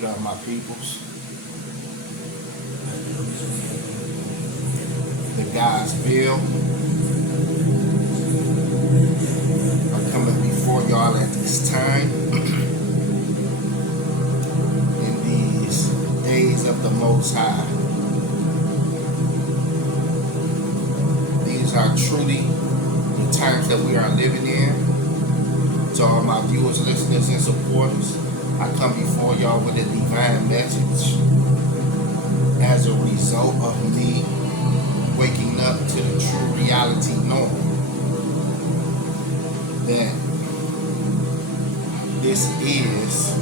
What up, my peoples? The God's Bill. I'm coming before y'all at this time in these days of the Most High. These are truly the times that we are living in. To all my viewers, listeners, and supporters, I come before y'all with a divine message as a result of me waking up to the true reality, knowing that this is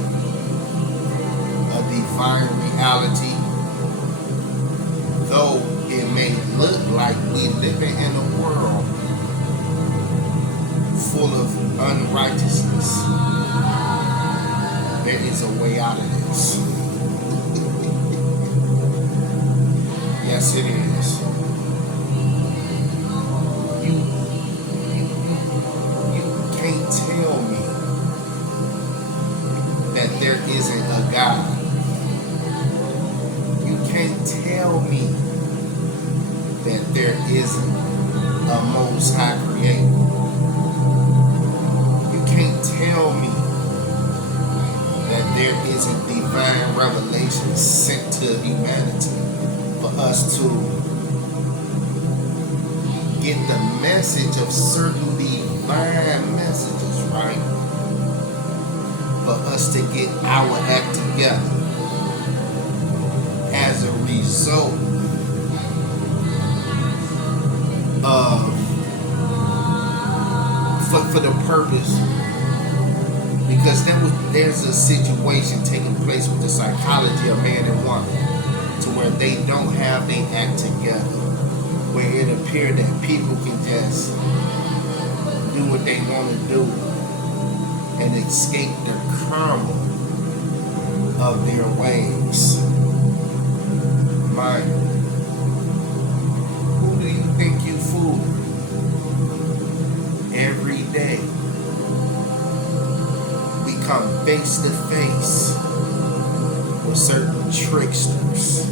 a divine reality. Though it may look like we living in a world full of unrighteousness, there is a way out of this. Yes, it is. You can't tell me that there isn't a God. You can't tell me that there isn't a Most High Creator. You can't tell me that there isn't divine revelation sent to humanity for us to get the message of certain divine messages, right? For us to get our act together as a result of for the purpose, because there's a situation taking place with the psychology of man and woman to where they don't have their act together, where it appears that people can just do what they want to do and escape the karma of their ways. Mind, who do you think you fool? Every day we come face to face with certain tricksters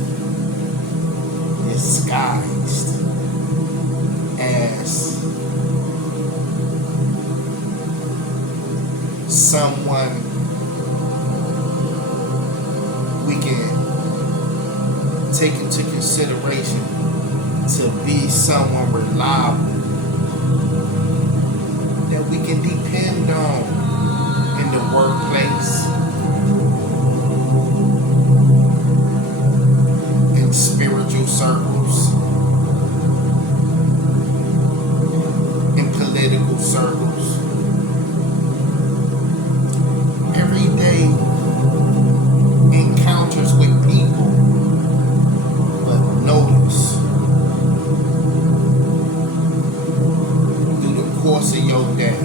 disguised as someone we can take into consideration to be someone reliable that we can depend on in the workplace, in spiritual circles, in political circles. Everyday encounters with people, but notice through the course of your day,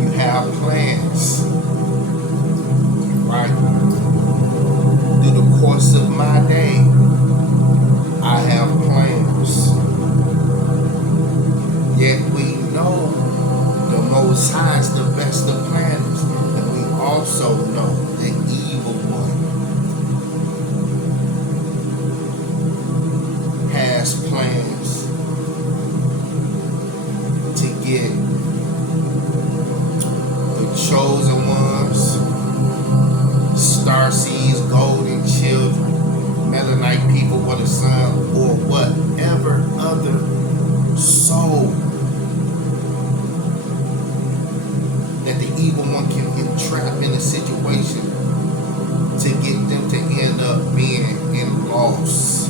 you have plans, right? Through the course of my day, I have plans. Yet we know the Most High is the best of planners, and we also know the evil one has plans to get the chosen ones, starseeds, golden children, Melanite people with a son, or whatever other soul that the evil one can entrap in a situation to get them to end up being in loss,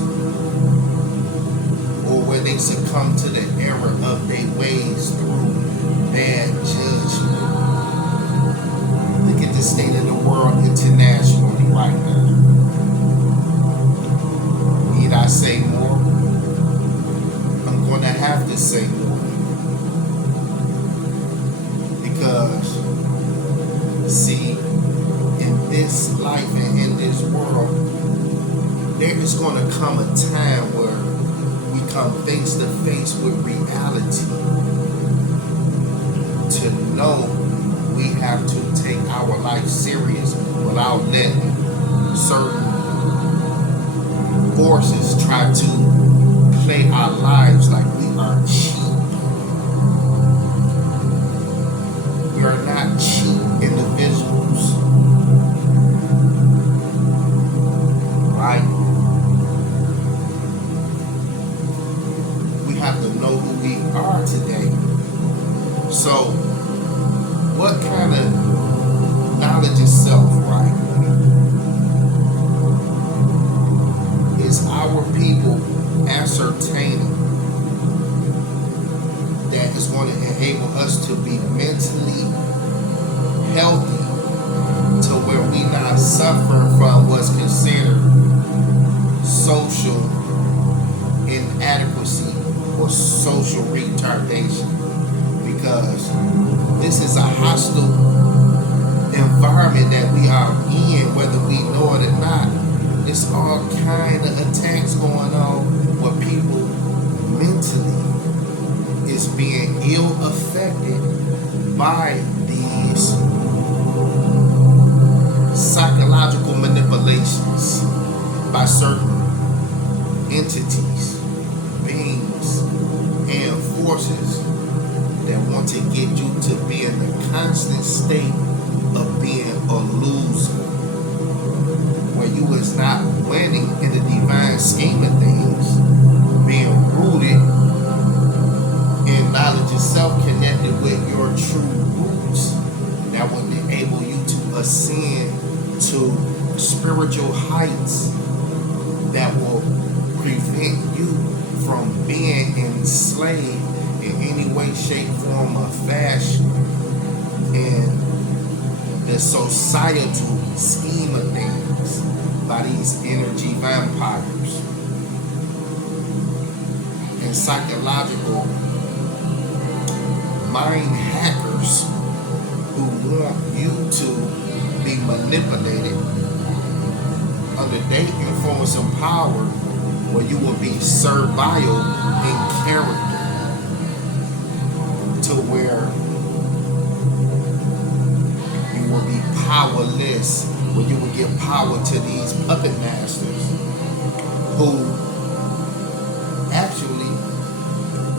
or where they succumb to the error of their ways through bad judgment. Look at the state of the world internationally right now. Need I say more? I'm going to have to say more. Because, see, in this life and in this world, there is going to come a time where we come face to face with reality to know we we have to take our life serious without letting certain forces try to play our lives like we are cheap. We are not cheap individuals. Right? We have to know who we are today. So, what kind of knowledge is self, right? Is our people ascertaining that is going to enable us to be mentally healthy to where we not suffer from what's considered social inadequacy or social retardation, because this is a hostile environment that we are in, whether we know it or not. It's all kind of attacks going on where people mentally is being ill affected by these psychological manipulations by certain entities, beings, and forces that want to get you to be in the constant state of being a loser, where you is not winning in the divine scheme of things, being rooted in knowledge itself, connected with your true roots, that will enable you to ascend to spiritual heights that will prevent you from being enslaved in any way, shape, form, or fashion in the societal scheme of things by these energy vampires and psychological mind hackers who want you to be manipulated under their influence and power, where you will be servile in character, to where you will be powerless, where you will give power to these puppet masters who actually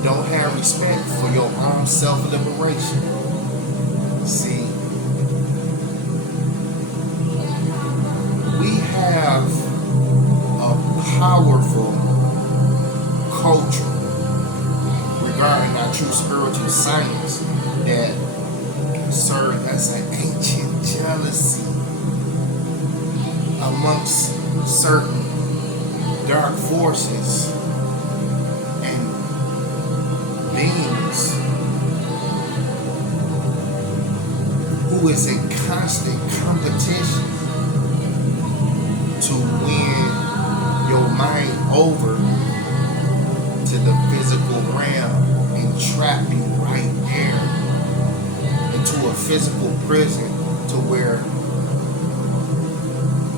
don't have respect for your own self-liberation. See, we have a powerful culture regarding our true spiritual science that serves as an ancient jealousy amongst certain dark forces and beings who is in constant competition to win your mind over to the physical realm and trap you right there into a physical prison, to where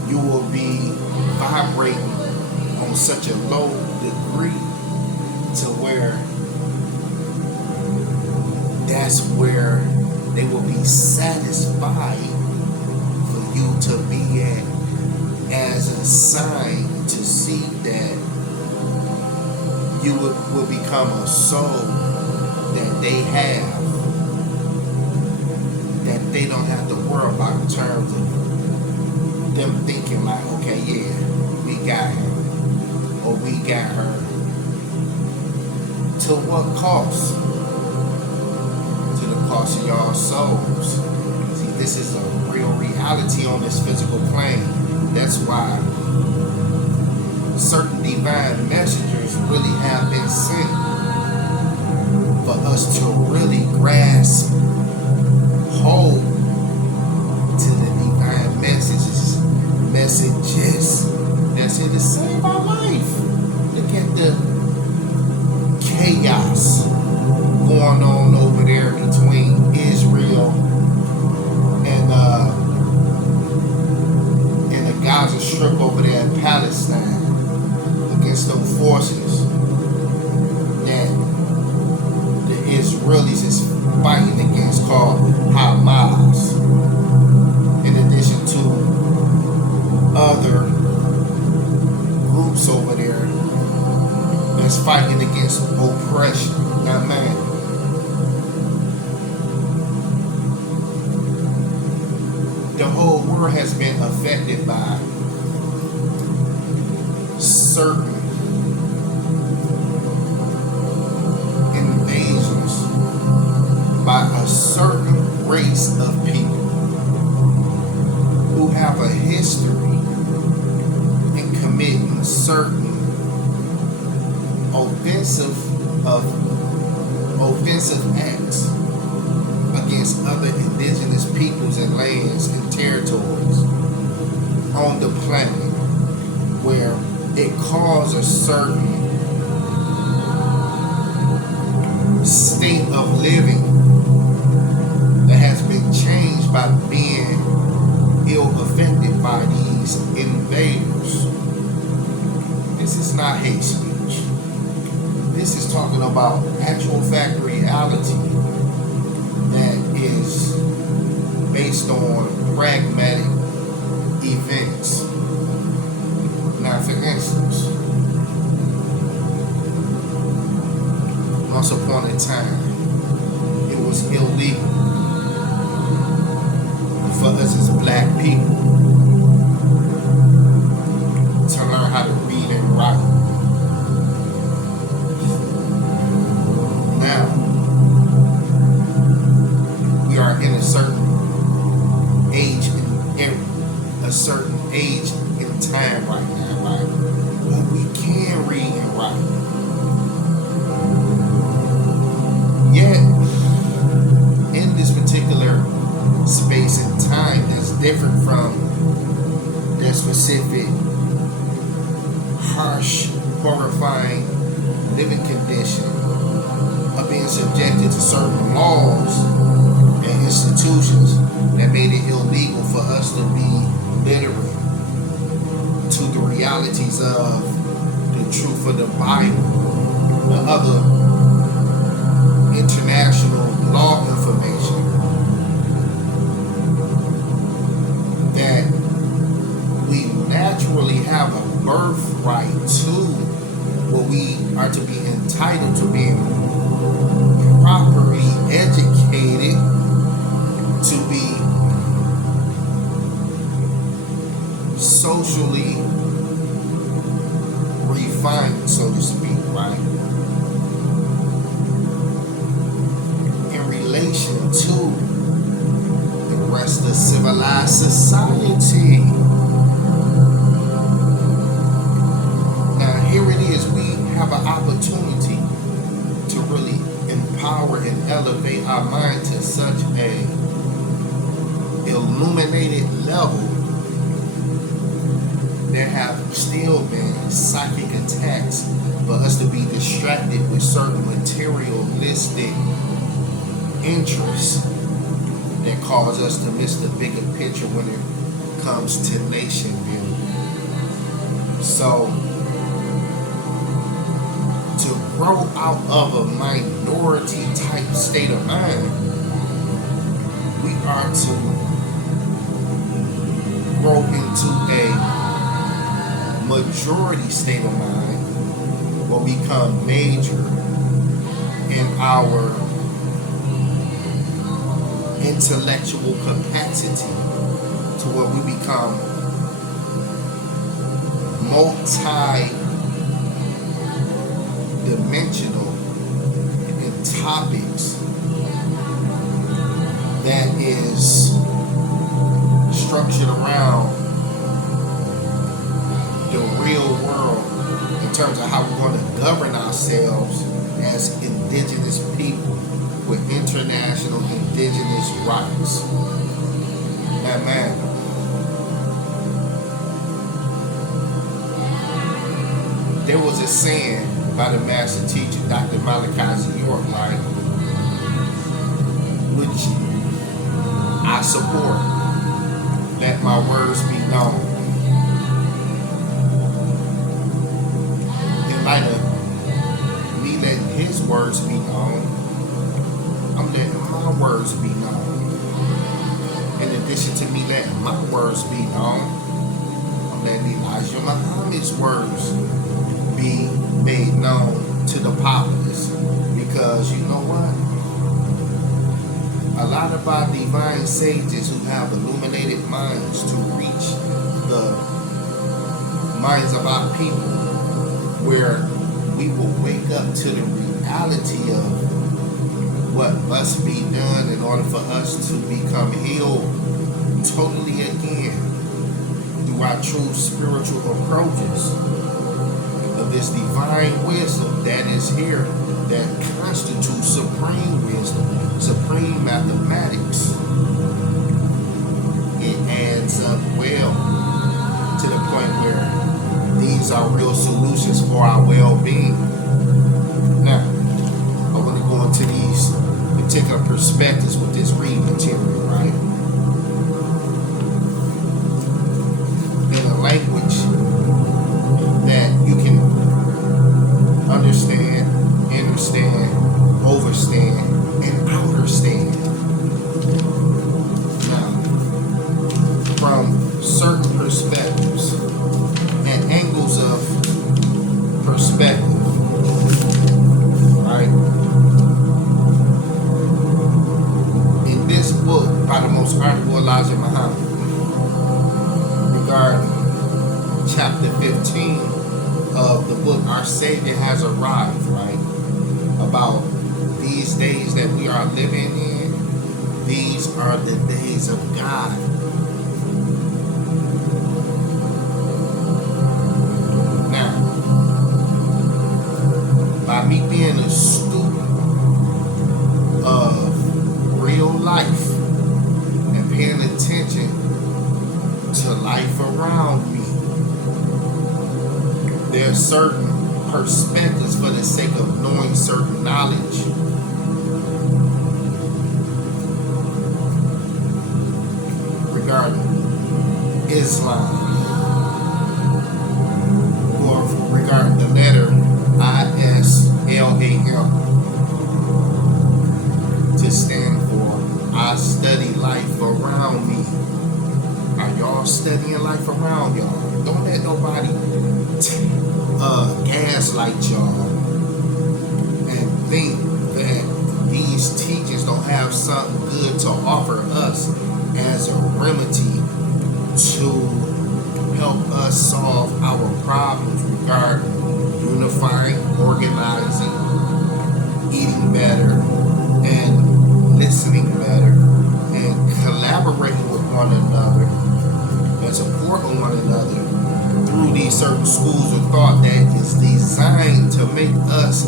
you will be vibrating on such a low degree to where that's where they will be satisfied for you to be at, as a sign to see that you will become a soul that they have, that they don't have to worry about in terms of them thinking like, okay, yeah, we got him or we got her. To what cost? To the cost of y'all souls. See, this is a real reality on this physical plane. That's why certain divine messengers really have been sent for us to really grasp hold to the divine messages that's here to save our life. Look at the chaos going on over there between Israel and the Gaza Strip over there in Palestine, against those forces that the Israelis is fighting against called Hamas, in addition to other groups over there that's fighting against oppression. Now, man, the whole world has been affected by certain invasions by a certain race of people who have a history in committing certain offensive acts against other indigenous peoples and lands and territories on the planet, where it caused a certain state of living that has been changed by being ill affected by these invaders. This is not hate speech. This is talking about actual fact reality that is based on pragmatic events. Now, for instance, once upon a time, it was illegal for us as black people to learn how to read and write. Now, we are in a certain age in time right now, right? But we can read and write. Yet, in this particular space and time that's different from their specific harsh, horrifying living condition of being subjected to certain laws and institutions that made it illegal for us to be literate to the realities of the truth of the Bible, the other international law information that we naturally have a birthright to, what we are to be entitled to being properly educated, to be socially refined, so to speak, right? In relation to the rest of civilized society. Now, here it is, we have an opportunity to really empower and elevate our mind to such a illuminated level. There have still been psychic attacks for us to be distracted with certain materialistic interests that cause us to miss the bigger picture when it comes to nation building. So, to grow out of a minority type state of mind, we are to grow into a majority state of mind, will become major in our intellectual capacity, to where we become multi-dimensional in topics that is structured around the real world in terms of how we're going to govern ourselves as indigenous people with international indigenous rights. And man, there was a saying by the master teacher, Dr. Malachi York, right, which I support. Let my words be known. In light of me letting his words be known, I'm letting my words be known. In addition to me letting my words be known, I'm letting Elijah Muhammad's words be made known to the populace. Because you know what? A lot of our divine sages who have illuminated minds to reach the minds of our people, where we will wake up to the reality of what must be done in order for us to become healed totally again through our true spiritual approaches of this divine wisdom that is here, that constitutes supreme wisdom, supreme mathematics. It adds up well to the point where these are real solutions for our well-being. Now, I want to go into these particular perspectives with this reading material, right? In a language that you can understand, understand, overstand, and understand. Now, from certain perspectives and angles of perspective, right? In this book by the most honorable Elijah Muhammad, regarding chapter 15 of the book Our Savior Has Arrived, right? About these days that we are living in, these are the days of God. Now, by me being a student of real life and paying attention to life around me, there are certain perspectives for the sake of knowing certain knowledge. Regarding Islam, or regarding the letter ISLAM, to stand for I study life around me. Are y'all studying life around y'all? Don't let nobody gaslight y'all and think that these teachings don't have something good to offer us as a remedy to help us solve our problems regarding unifying, organizing, eating better, and listening better, and collaborating with one another and supporting one another through these certain schools of thought that is designed to make us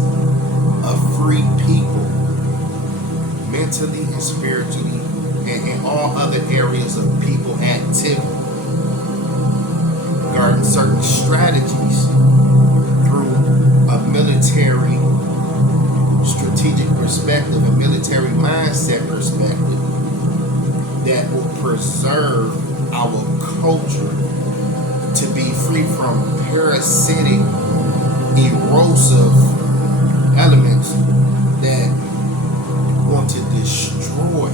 a free people, mentally and spiritually, and in all other areas of people activity, regarding certain strategies through a military strategic perspective, a military mindset perspective that will preserve our culture to be free from parasitic, erosive elements that want to destroy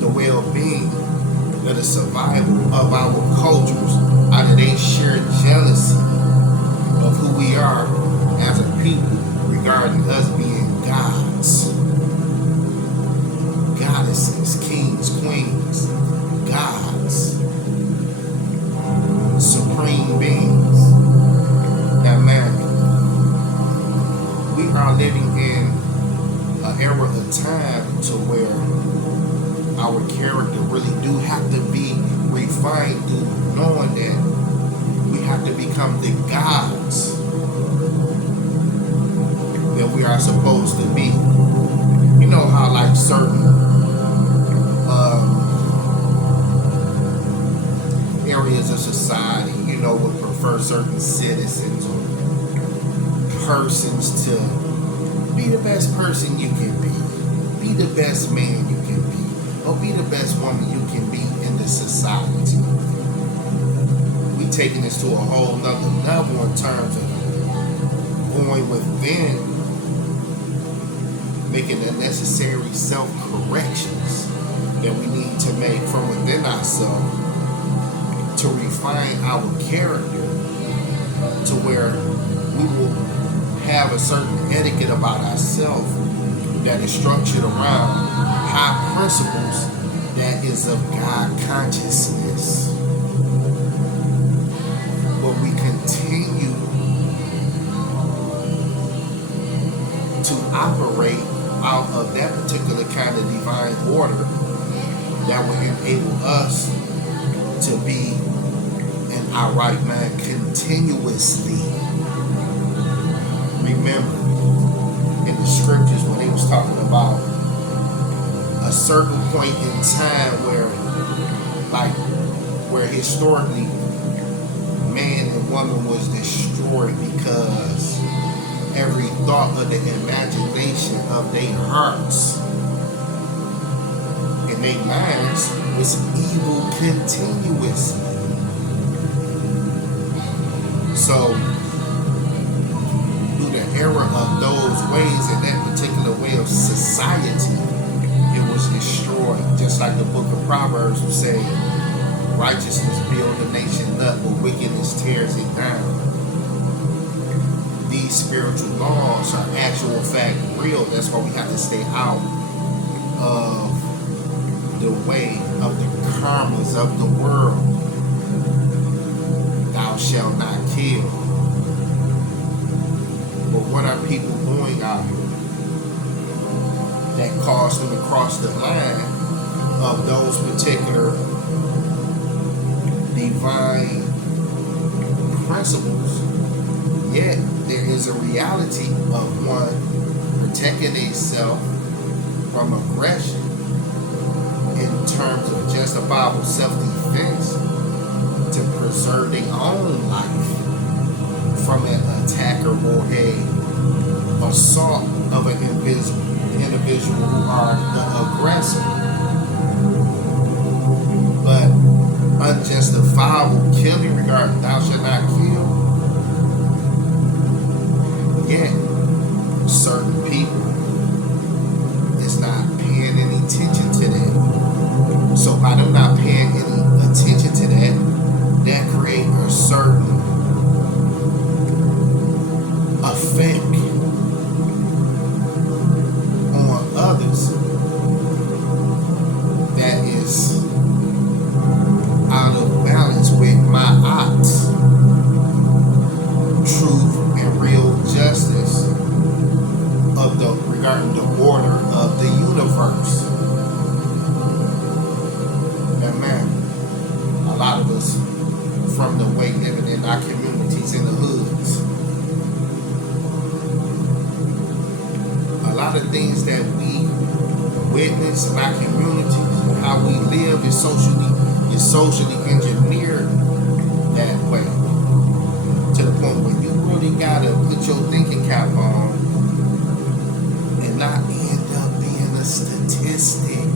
the well-being of the survival of our cultures out of their shared jealousy of who we are as a people regarding us being gods, goddesses, kings, queens, gods, supreme beings. Now, man, we are living in an era of time to where our character really do have to be refined through knowing that we have to become the gods that we are supposed to be. You know how like certain areas of society, you know, would prefer certain citizens or persons to be the best person you can be the best man you can be, or be the best woman you can be in this society. We taking this to a whole nother level in terms of going within making the necessary self-corrections that we need to make from within ourselves to refine our character to where we will have a certain etiquette about ourselves that is structured around high principles that is of God consciousness. Where we continue to operate out of that particular kind of divine order that will enable us to be in our right mind continuously. Remember, in the scriptures when he was talking about a certain point in time where historically man and woman was destroyed because every thought of the imagination of their hearts and their minds was evil continuously. So through the era of those ways and that particular way of society, it was destroyed. Just like the book of Proverbs would say, righteousness builds a nation up, but wickedness tears it down. These spiritual laws are actual fact real. That's why we have to stay out of the way of the karmas of the world. Thou shalt not kill. But what are people doing out here that caused them to cross the line of those particular divine principles? Yet there is a reality of one protecting itself from aggression in terms of justifiable self-defense to preserve their own life from an attacker or a assault of an individual who are the aggressor. But unjustifiable killing regarding thou shalt not kill, yet certain people is not paying any attention to that. So by them not paying any attention to that create a certain effect on others that is out of balance with my ox, truth and real justice of the regarding the order of the universe. And man, a lot of us from the way living in our communities in the hoods, a lot of things that we witness in our communities and how we live is socially engineered that way, to the point where you really gotta put your thinking cap on and not end up being a statistic.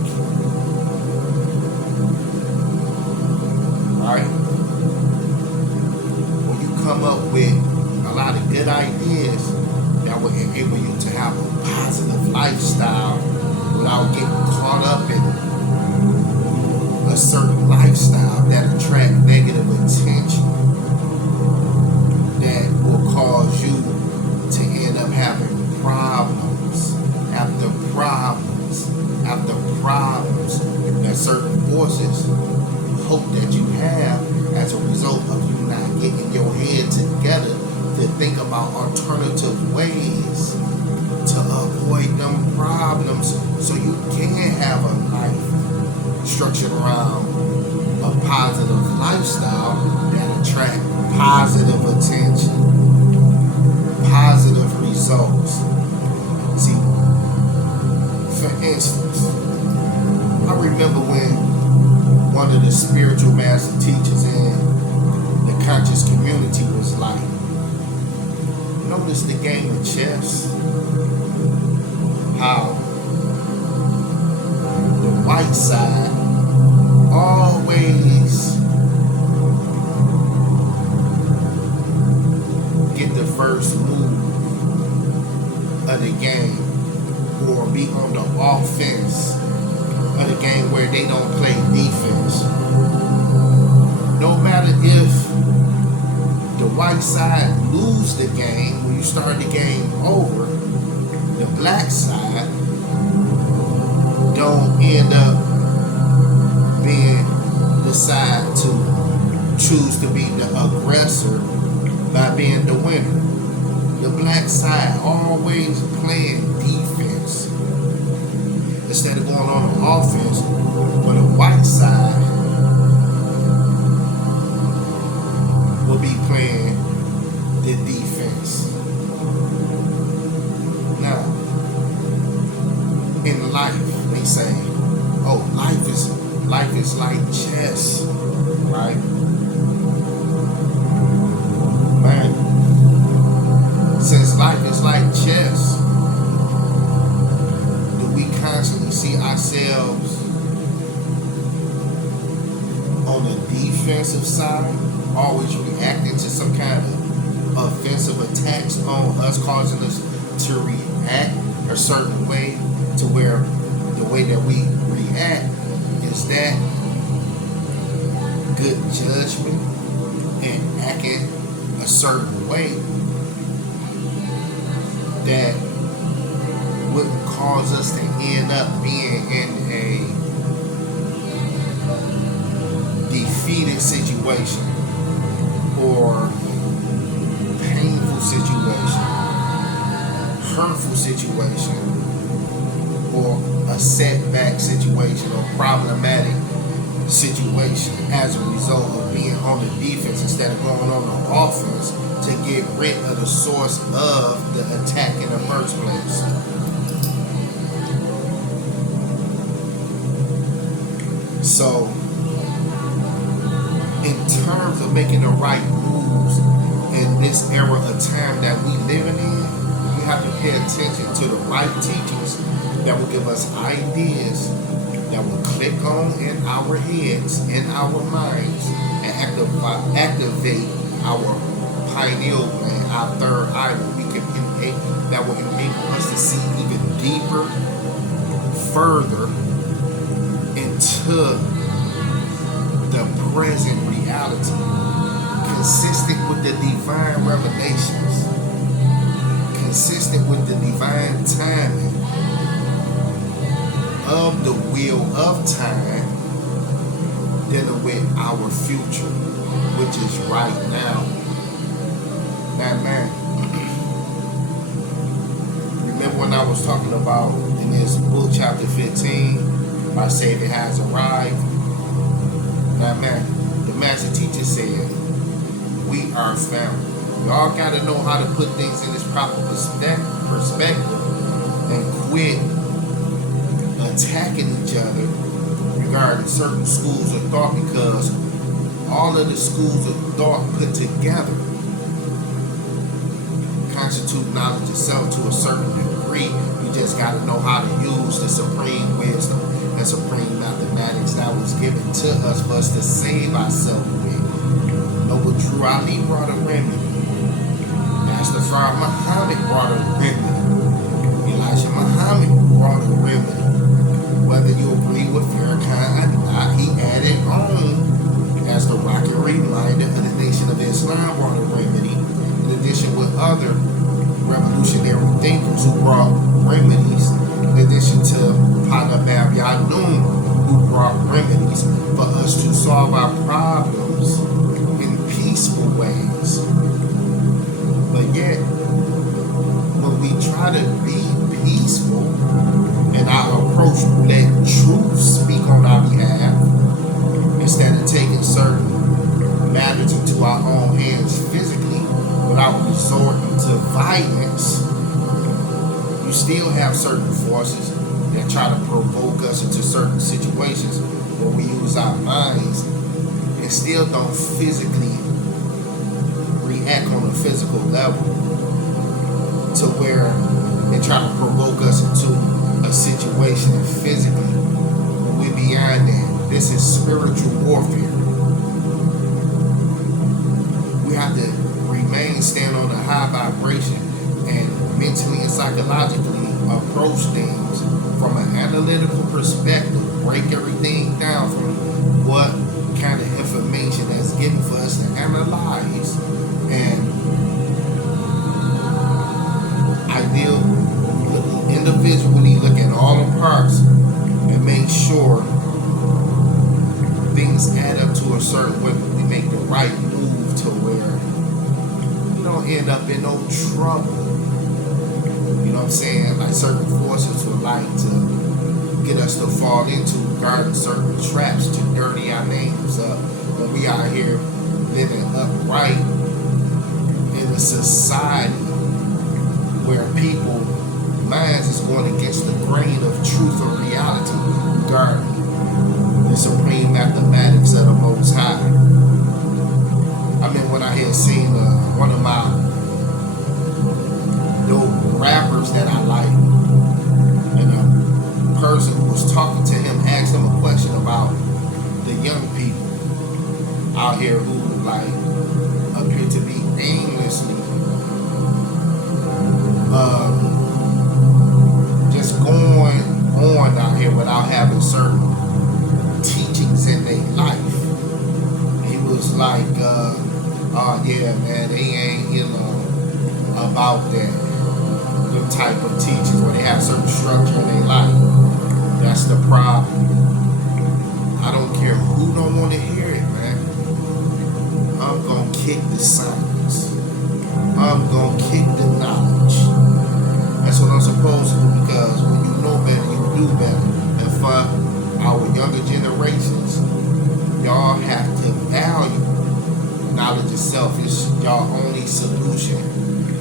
Right? When you come up with a lot of good ideas that will enable you to have a positive lifestyle without getting caught up in a certain lifestyle that attract negative attention, that will cause you to end up having problems after problems after problems that certain forces hope that you have as a result of you not getting your head together to think about alternative ways to avoid them problems so you can have a life structured around a positive lifestyle that attract positive attention, positive results. See, for instance, I remember when one of the spiritual master teachers in the conscious community was like, notice the game of chess, how the white side always get the first move of the game or be on the offense of the game where they don't play defense. No matter if the white side lose the game when you start the game over, the black side don't end up being the side to choose to be the aggressor by being the winner. The black side always playing defense instead of going on the offense, but the white side will be playing the defense. Now, in life, they say, "Oh, life is like chess," right? Man, since life is like chess, do we constantly see ourselves on the defensive side, always reacting to some kind of offensive attacks on us, causing us to react a certain way, to where the way that we react is that good judgment and acting a certain way that wouldn't cause us to end up being in a defeated situation or painful situation, hurtful situation, or a setback situation or problematic situation as a result of being on the defense instead of going on the offense to get rid of the source of the attack in the first place. So, in terms of making the right moves in this era of time that we living in, we have to pay attention to the right teachings that will give us ideas that will click on in our heads, in our minds, and activate our pineal gland, our third eye, that will enable us to see even deeper, further into the present reality, consistent with the divine revelations, consistent with the divine timing of the wheel of time, dealing with our future, which is right now. Now, man, remember when I was talking about in this book, chapter 15, my Savior has arrived? Now, man, the master teacher said, we are family. We all got to know how to put things in its proper perspective and quit attacking each other regarding certain schools of thought, because all of the schools of thought put together constitute knowledge itself to a certain degree. You just got to know how to use the supreme wisdom and supreme mathematics that was given to us for us to save ourselves with. Noble Drew Ali brought a remedy. Master Fard Muhammad brought a remedy. Elijah Muhammad brought a remedy. Whether you agree with Farrakhan or not, he added on as the rocket reminder of the Nation of Islam brought a remedy, in addition with other revolutionary thinkers who brought remedies, in addition to Pana Bab Yanun, who brought remedies for us to solve our problems in peaceful ways. But yet, when we try to be peaceful and our approach to let truth speak on our behalf, instead of taking certain matters into our own hands physically without resorting to violence, you still have certain forces that try to provoke us into certain situations where we use our minds and still don't physically react on a physical level, to where they try to provoke us into a situation physically when we're beyond that. This is spiritual warfare. We have to remain, stand on a high vibration, and mentally and psychologically approach things analytical perspective, break everything down from what kind of information that's given for us to analyze, and ideal individually look at all the parts and make sure things add up to a certain way. We make the right move to where we don't end up in no trouble. You know what I'm saying? Like certain forces would like to get us to fall into regarding certain traps to dirty our names up when we out here living upright in a society where people minds is going against the grain of truth or reality regarding the supreme mathematics of the Most High. I mean, when I had seen one of my dope rappers that I like, and a person who was talking to him asked him a question about the young people out here who like appear to be aimlessly just going on out here without having certain teachings in their life. He was like, oh yeah, man, they ain't, about that. Them type of teachings where they have certain structure in their life. That's the problem. I don't care who don't want to hear it, man. I'm gonna kick the science. I'm gonna kick the knowledge. That's what I'm supposed to do, because when you know better, you do better. And for our younger generations, y'all have to value knowledge itself. It's y'all only solution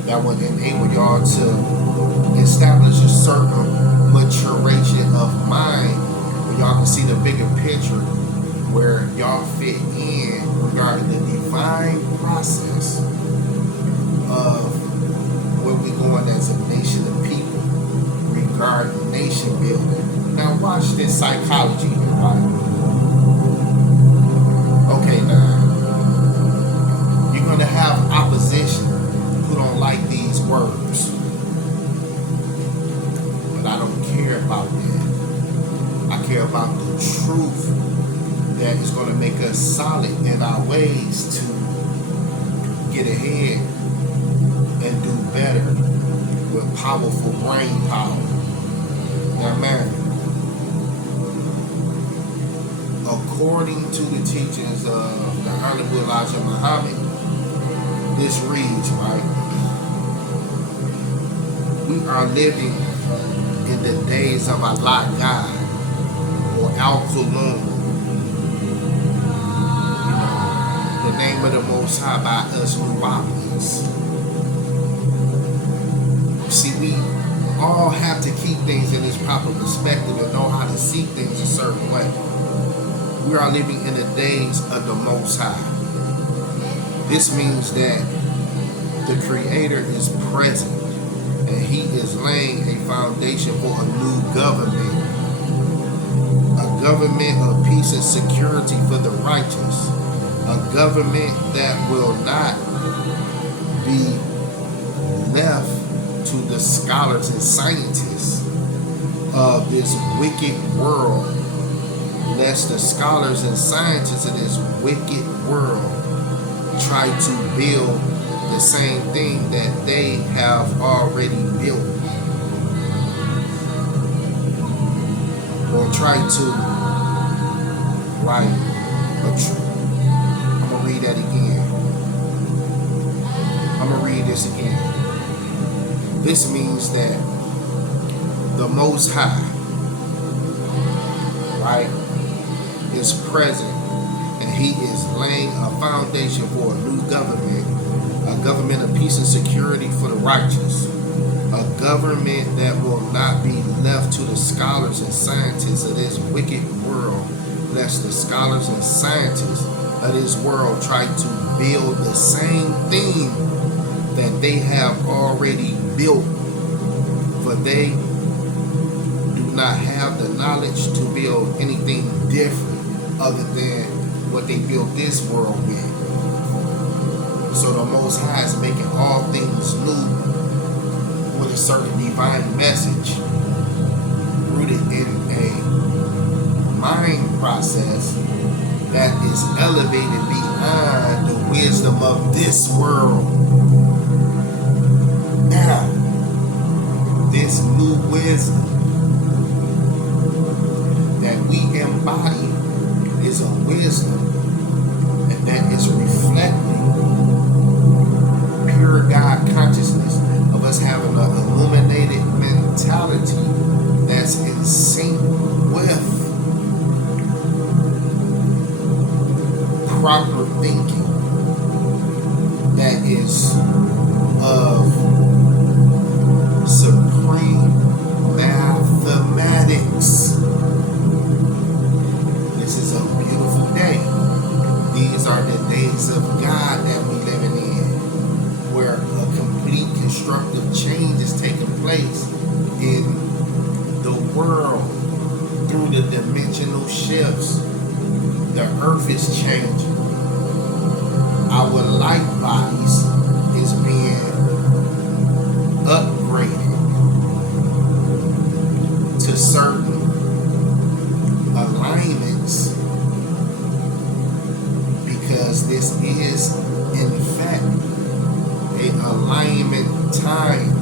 that would enable y'all to establish a certain maturation of mind where y'all can see the bigger picture, where y'all fit in regarding the divine process of where we going as a nation of people regarding nation building. Now watch this psychology here, right? Okay, now you're gonna have opposition who don't like these words, but I don't care about that. I care about the truth that is going to make us solid in our ways to get ahead and do better with powerful brain power. Now, man, according to the teachings of the Honorable Elijah Muhammad, this reads, right? We are living in the days of Allah God, or Al-Kulun. The name of the Most High by us Nuwapians. See, we all have to keep things in its proper perspective and know how to see things a certain way. We are living in the days of the Most High. This means that the Creator is present and He is laying a foundation for a new government. A government of peace and security for the righteous. A government that will not be left to the scholars and scientists of this wicked world, lest the scholars and scientists of this wicked world try to build the same thing that they have already built, or try to write I'm gonna read that again. I'm gonna read this again. This means that the Most High, right, is present and He is laying a foundation for a new government, a government of peace and security for the righteous, a government that will not be left to the scholars and scientists of this wicked world, lest the scholars and scientists of this world try to build the same thing that they have already built, for they do not have the knowledge to build anything different other than what they built this world with. So the Most High is making all things new with a certain divine message rooted in process that is elevated beyond the wisdom of this world. Now, this new wisdom that we embody is a wisdom and that is reflecting pure God consciousness of us having an illuminated mentality that's in sync with proper thinking that is of supreme mathematics. This is a beautiful day. These are the days of God that we living in, where a complete constructive change is taking place in the world through the dimensional shifts. The earth is changing. Our light bodies is being upgraded to certain alignments, because this is in fact an alignment time.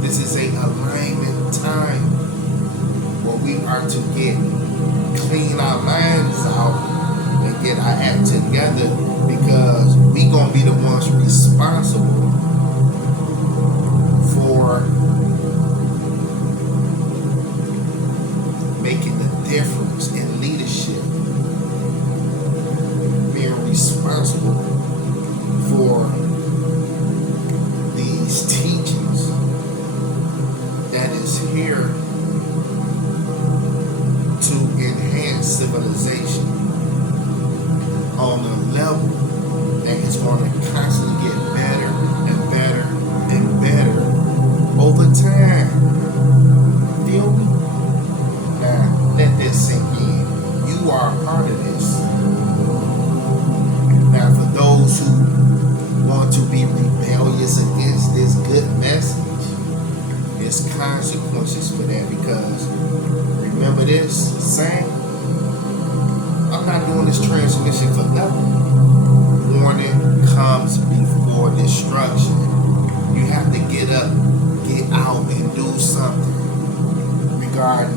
This is an alignment time where we are to get clean our minds out and get our act together, because we gonna be the ones responsible for making the difference in leadership, being responsible for these teachings that is here to enhance civilization on a level that is going to constantly get better and better and better over time. Feel me? Now, let this sink in. You are a part of this. Now, for those who want to be rebellious against this good message, there's consequences for that, because remember this saying, I'm not doing this transmission for nothing. Warning comes before destruction. You have to get up, get out, and do something regarding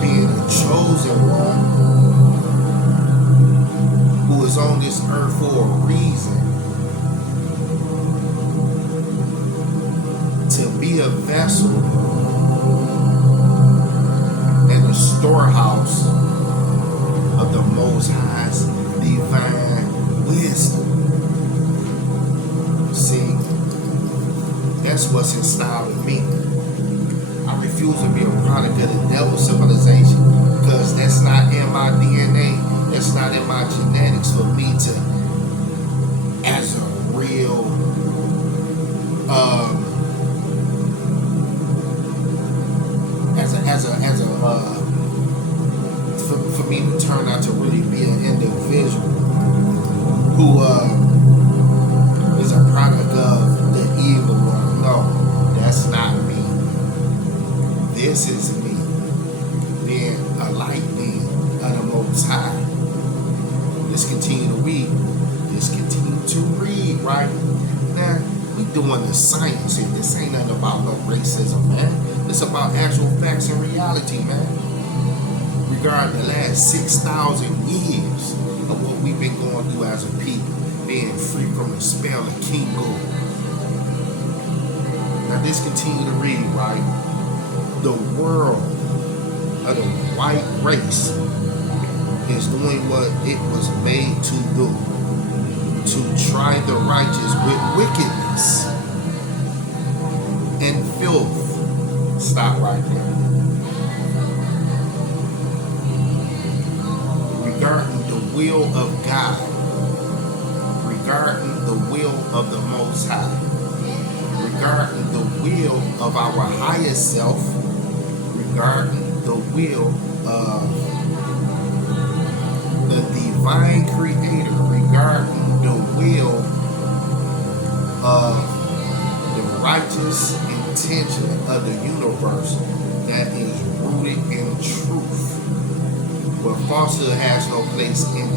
being a chosen one who is on this earth for a reason. To be a vessel and a storehouse of the Most High's divine wisdom. See, that's what's installed in me. I refuse to be a product of the devil's civilization, because that's not in my DNA. That's not in my genetics for me to, as a real for me to turn out to really be an individual who is a product of the evil one. No, that's not me. This is me, being a light being of the Most High. Let's continue to read. Let's continue to read, right? Now, we doing the science here. This ain't nothing about no racism, man. It's about actual facts and reality, man. Regarding the last 6,000 years of what we've been going through as a people, being free from the spell of King Gold. Now, let's continue to read, right? The world of the white race is doing what it was made to do, to try the righteous with wickedness and filth. Stop right there. Regarding the will of God, regarding the will of the Most High, regarding the will of our higher self, regarding the will of the divine creator, regarding the will of the righteous intention of the universe that is rooted in truth, where falsehood has no place in it.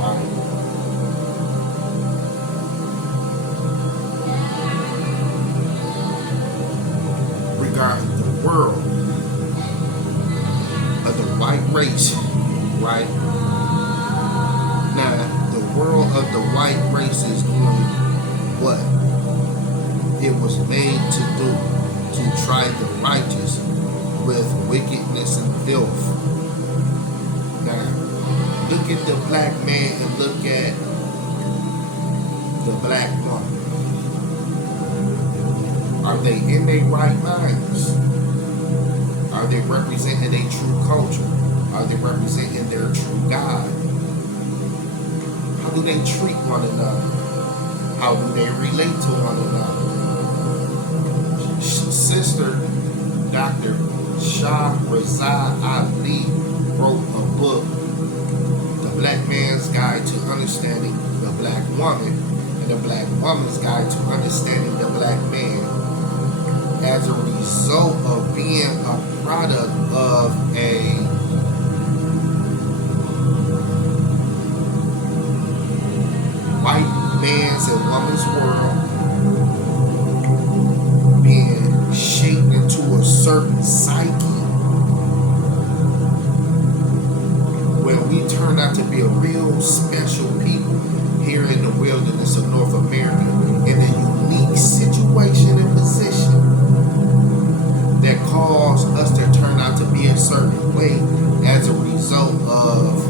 Right? Regarding the world of the white race, right? Now, the world of the white race is doing what it was made to do, to try the righteous with wickedness and filth. Now, look at the black man and look at the black woman. Are they in their right minds? Are they representing a true culture? Are they representing their true God? How do they treat one another? How do they relate to one another? Sister Dr. Shahrazad Ali wrote a book, The Black Man's Guide to Understanding the Black Woman and the Black Woman's Guide to Understanding the Black Man, as a result of being a product of a white man's and woman's world, being shaped into a certain psyche, where we turn out to be a real special people here in the wilderness of North America, in a unique situation and position that caused us to turn out to be a certain way as a result of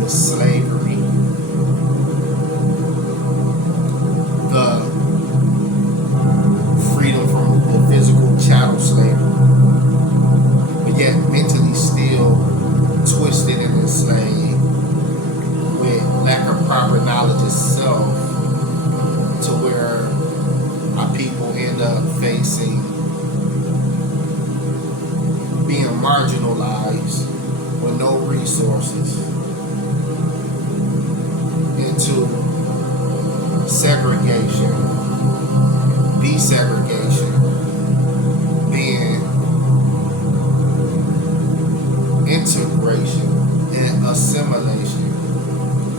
the slavery, the freedom from the physical chattel slavery, but yet mentally still twisted and enslaved with lack of proper knowledge of self, to where our people end up facing being marginalized with no resources, into segregation, desegregation, being integration and assimilation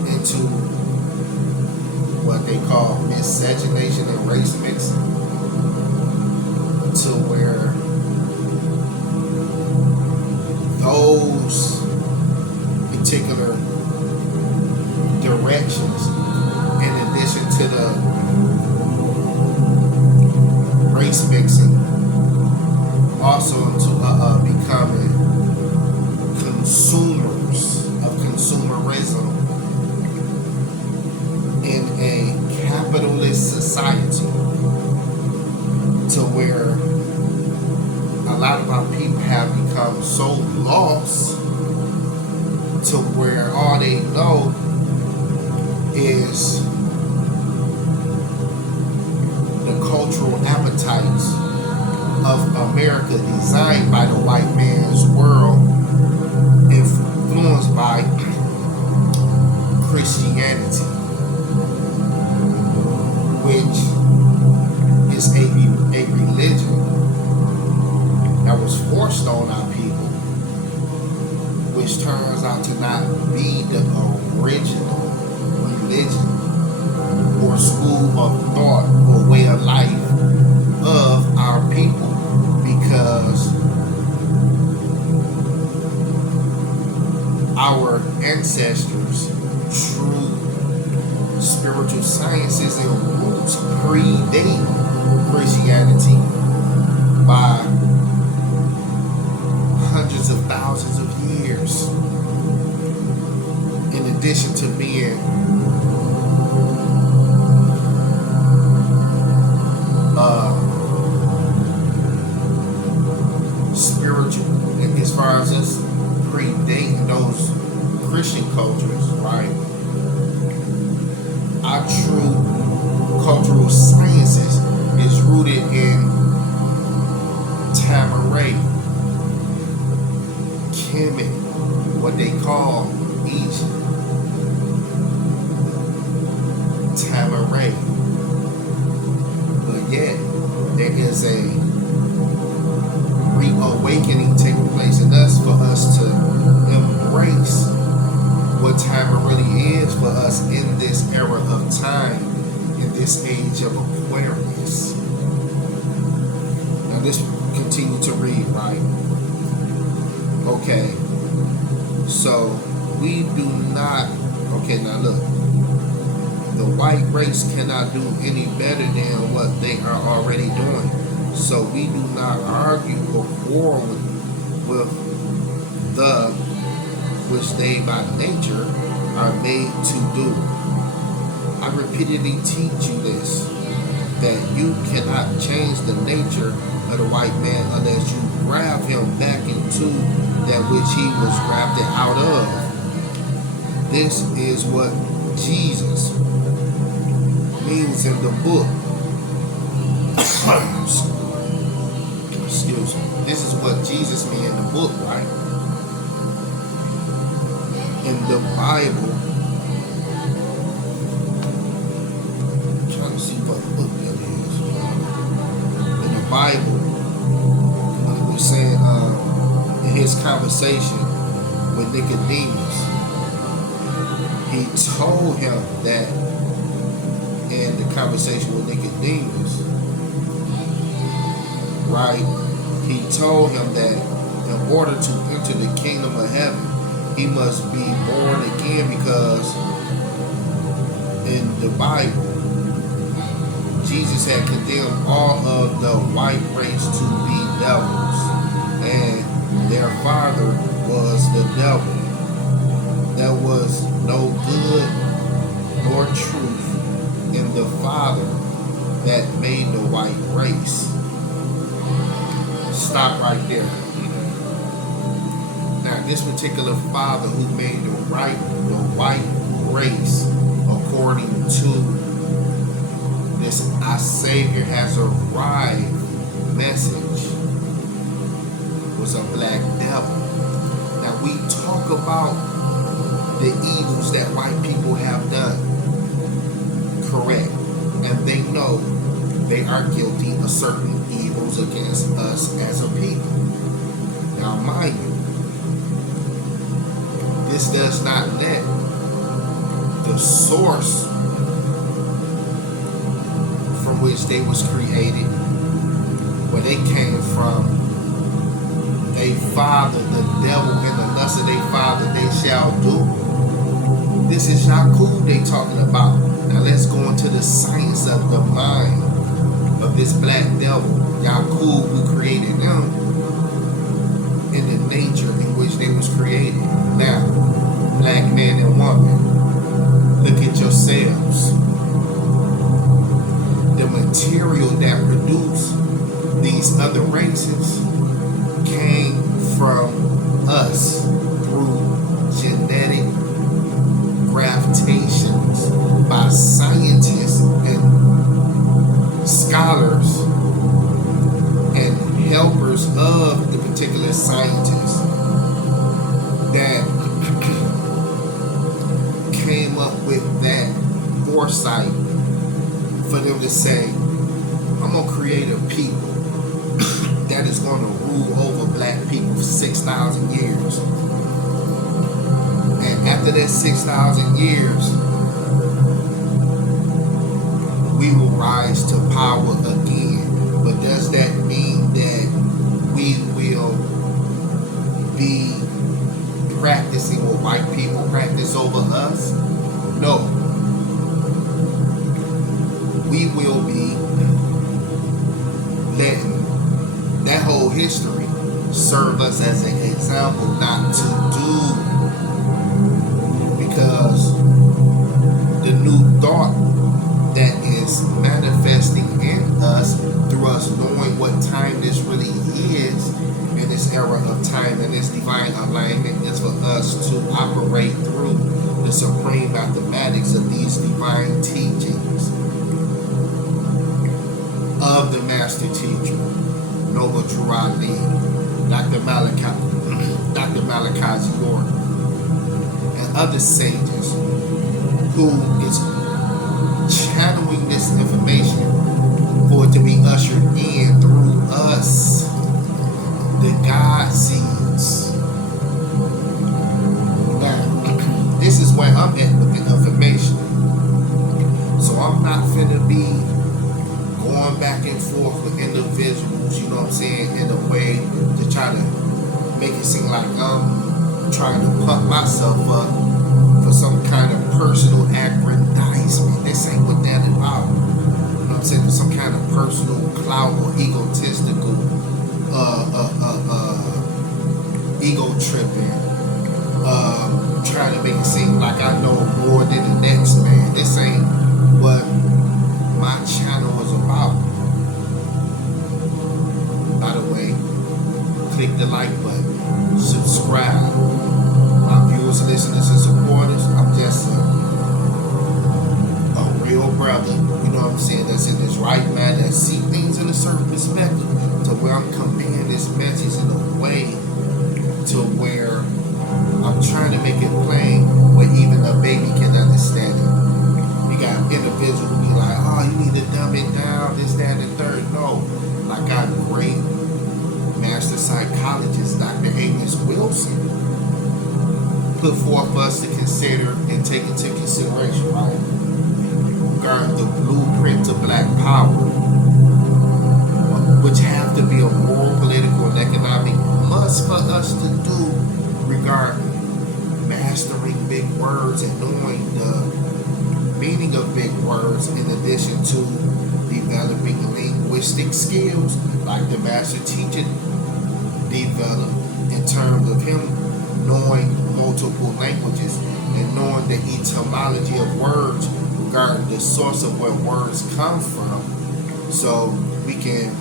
into what they call miscegenation and race mixing, to where those particular directions, in addition to the race mixing, also to becoming consumers of consumerism in a capitalist society, to where a lot of our people have become so lost to where all they know is the cultural appetites of America, designed by the white man's world, influenced by Christianity, which is a religion that was forced on our people, which turns out to not be the original religion or school of thought or way of life of our people, because our ancestors' true spiritual sciences and roots predate Christianity by hundreds of thousands of years, in addition to being spiritual, and as far as us predating those Christian cultures, right? Our true cultural sciences is rooted in Tamaray, Kemet, what they call Egypt, Tamaray, is a reawakening taking place in us for us to embrace what time it really is for us in this era of time, in this age of Aquarius. Now let's continue to read, right? Okay, so we do not, okay, now look, the white race cannot do any better than what they are already doing. So we do not argue or quarrel with the which they by nature are made to do. I repeatedly teach you this, that you cannot change the nature of the white man unless you grab him back into that which he was grafted out of. This is what Jesus means in the book. Excuse me. This is what Jesus means in the book, right? In the Bible, I'm trying to see what book that is. In the Bible, he was saying in his conversation with Nicodemus, he told him that in the conversation with Nicodemus, right? He told him that in order to enter the kingdom of heaven, he must be born again, because in the Bible, Jesus had condemned all of the white race to be devils, and their father was the devil. There was no good nor truth in the father that made the white race. Stop right there. Now, this particular father who made the white race, according to this our Savior has arrived message, was a black devil. Now, we talk about the evils that white people have done. Correct. And they know they are guilty of certain evils against us as a people. Now, mind you, this does not let the source from which they was created, where they came from, a father, the devil, and the lust of their father they shall do. This is Yakub they talking about. Now let's go into the science of the mind of this black devil, Yakub, who created them in the nature in which they was created. Now, black man and woman, look at yourselves. The material that produced these other races came from us through genetic graftations by scientists and scholars and helpers of the particular scientists that came up with that foresight for them to say, I'm going to create a people that is going to rule over black people for 6,000 years. And after that 6,000 years, we will rise to power again. But does that mean that we will be practicing what white people practice over us? No. We will be letting that whole history serve us as an example not to do, because the new thought that is manifesting in us through us knowing what time this really is in this era of time and this divine alignment is for us to operate through the supreme mathematics of these divine teachings of the master teacher, Noble Drew Ali, Dr. Malachi York, and other sages who is channeling this information for it to be ushered in through I'm not finna be going back and forth with individuals, you know what I'm saying, in a way to try to make it seem like I'm trying to pump myself up for some kind of personal aggrandizement. This ain't what that about. You know what I'm saying? For some kind of personal clout or egotistical ego tripping, trying to make it seem like I know more than the next man. This ain't what my channel is about. By the way, click the like button, subscribe. My viewers, listeners, and supporters, I'm just a real brother, you know what I'm saying, that's in this right man, that see things in a certain perspective, to where I'm conveying this message in a way to where I'm trying to make it plain where even a baby can understand it. You got individuals who be like, oh, you need to dumb it down, this, that, and third. No, like our great master psychologist, Dr. Amos Wilson, put forth for us to consider and take into consideration, right? Regarding the blueprint of black power, which have to be a moral, political, and economic must for us to do regarding mastering big words and knowing the meaning of big words, in addition to developing linguistic skills like the master teacher developed, in terms of him knowing multiple languages and knowing the etymology of words regarding the source of where words come from, so we can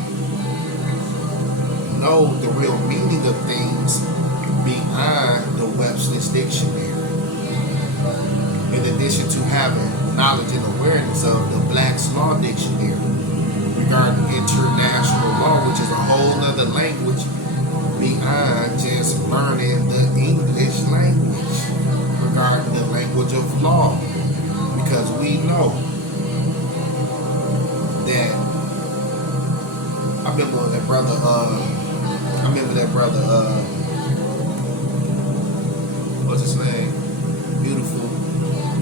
know the real meaning of things behind the Webster's Dictionary. In addition to having knowledge and awareness of the Black's Law Dictionary regarding international law, which is a whole other language behind just learning the English language regarding the language of law. Because we know that I remember that brother what's his name? Beautiful,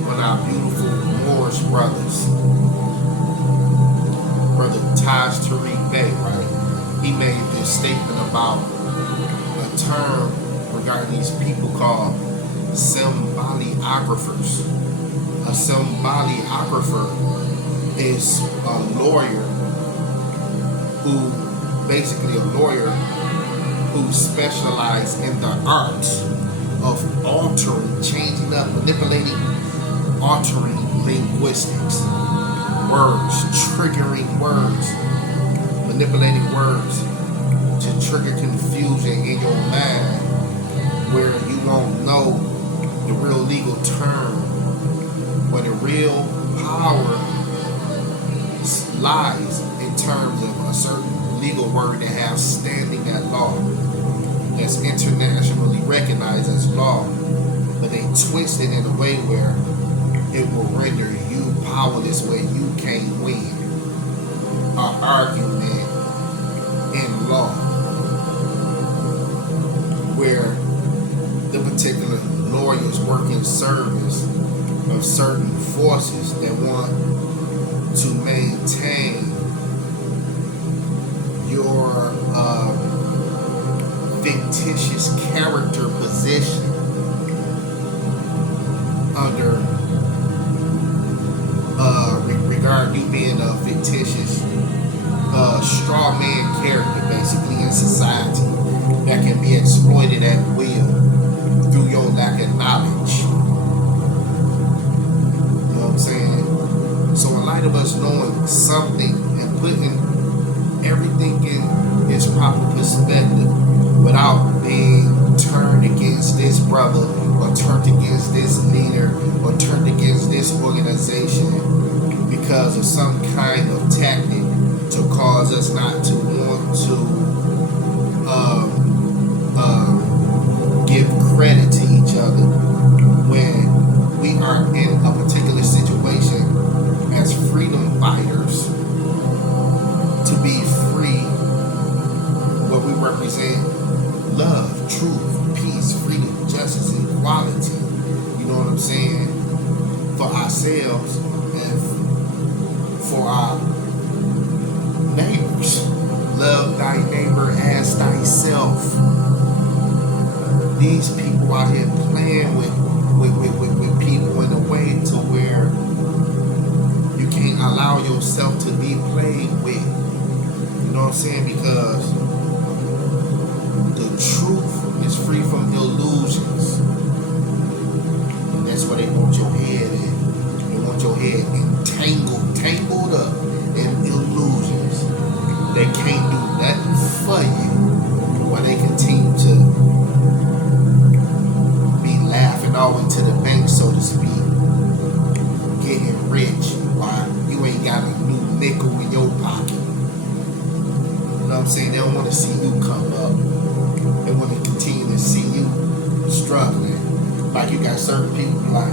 one of our beautiful Moorish brothers, Brother Taj Tariq Bey, right? He made this statement about a term regarding these people called symboliographers. A symbolographer is a lawyer who specializes in the art of altering, changing up, manipulating, altering linguistics, words, triggering words, manipulating words to trigger confusion in your mind, where you won't know the real legal term, where the real power lies in terms of a certain legal word that has standing at law, that's internationally recognized as law, but they twist it in a way where it will render you powerless, where you can't win an argument in law, where the particular lawyers work in service of certain forces that want to maintain your fictitious character position under regard you being a fictitious straw man character, basically, in society, that can be exploited at will through your lack of knowledge. You know what I'm saying? So in light of us knowing something and putting everything in its proper perspective without being turned against this brother or turned against this leader or turned against this organization because of some kind of tactic to cause us not to want to give credit to each other when we are in a particular situation as freedom fighters, to be free, where we represent love, truth, peace, freedom, justice, and equality. You know what I'm saying? For ourselves and for our neighbors. Love thy neighbor as thyself. These people out here playing with people in a way to where you can't allow yourself to be played with. You know what I'm saying? Because the truth is free from illusions. And that's where they want your head in. They want your head tangled up in illusions. They can't do nothing for you while they continue to be laughing all into the bank, so to speak, getting rich while you ain't got a new nickel in your pocket. You know what I'm saying? They don't want to see you come up. They want to continue to see you struggling. Like you got certain people like,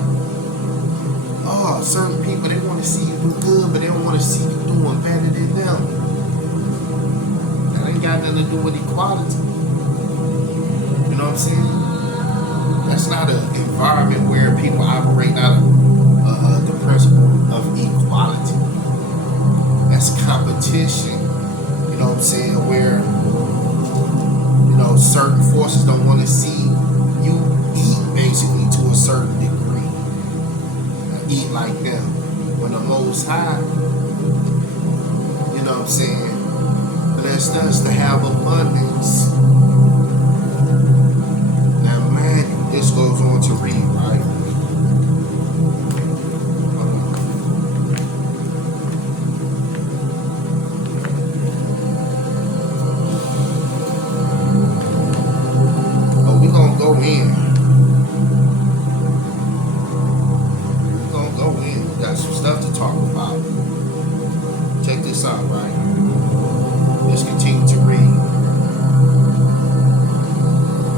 oh, certain people, they want to see you do good, but they don't want to see you doing better than them. That ain't got nothing to do with equality. You know what I'm saying? That's not an environment where people operate out of the principle of equality. That's competition. You know what I'm saying? Where, you know, certain forces don't want to see you eat basically to a certain degree. Eat like them. When the Most High, you know what I'm saying, blessed us to have abundance. Now, man, this goes on to read, right? Oh, we're going to go in. Some stuff to talk about. Check this out, right? Let's continue to read.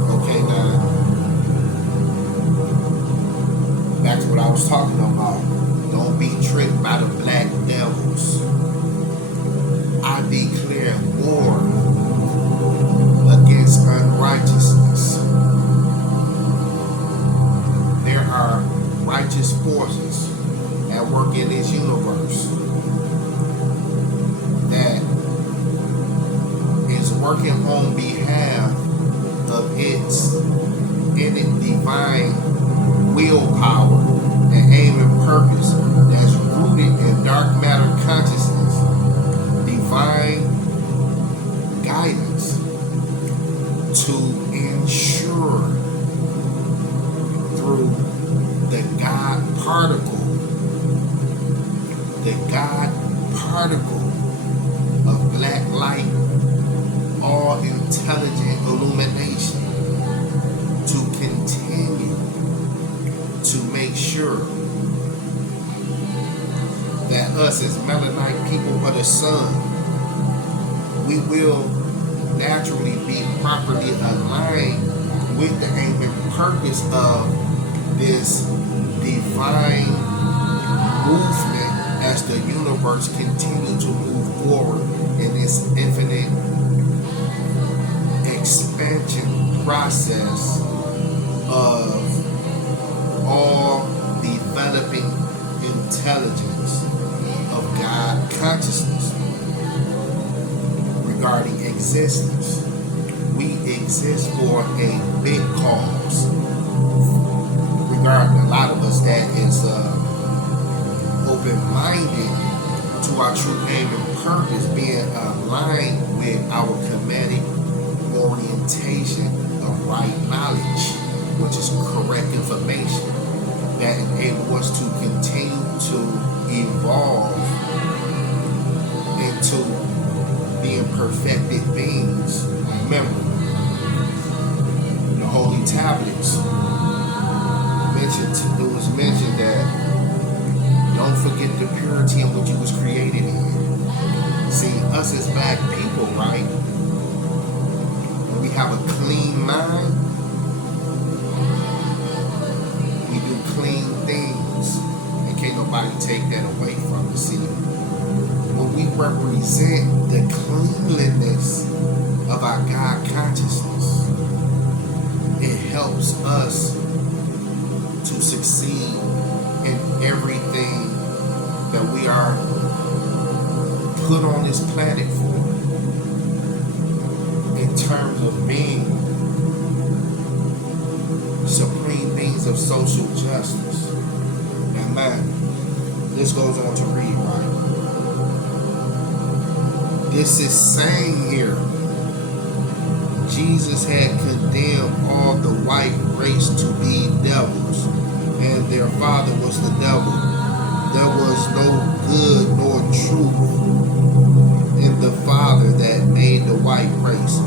Okay, now back to what I was talking about. Don't be tricked by the black devils. I declare war against unrighteousness. There are righteous forces at work in this universe that is working on behalf of its divine willpower and aim and purpose that's rooted in dark matter consciousness, divine guidance to ensure through the God particle of black light, all intelligent illumination, to continue to make sure that us as melanite people of the sun, we will naturally be properly aligned with the aim and purpose of this divine movement as the universe continues to move forward in this infinite expansion process of all developing intelligence of God consciousness regarding existence. We exist for a big cause. Regarding a lot of us that is open-minded to our true aim and purpose, being aligned with our comedic orientation of right knowledge, which is correct information that enable us to continue to evolve into being perfected beings. Remember, the holy tablets it was mentioned that don't forget the purity in which you was created in. See, us as black people, right? When we have a clean mind, we do clean things, and can't nobody take that away from us. See, when we represent the cleanliness of our God consciousness, it helps us to succeed in everything that we are put on this planet for in terms of being supreme beings of social justice. And man, this goes on to read, right? This is saying here, Jesus had condemned all the white race to be devils, and their father was the devil. There was no good nor truth in the Father that made the white race.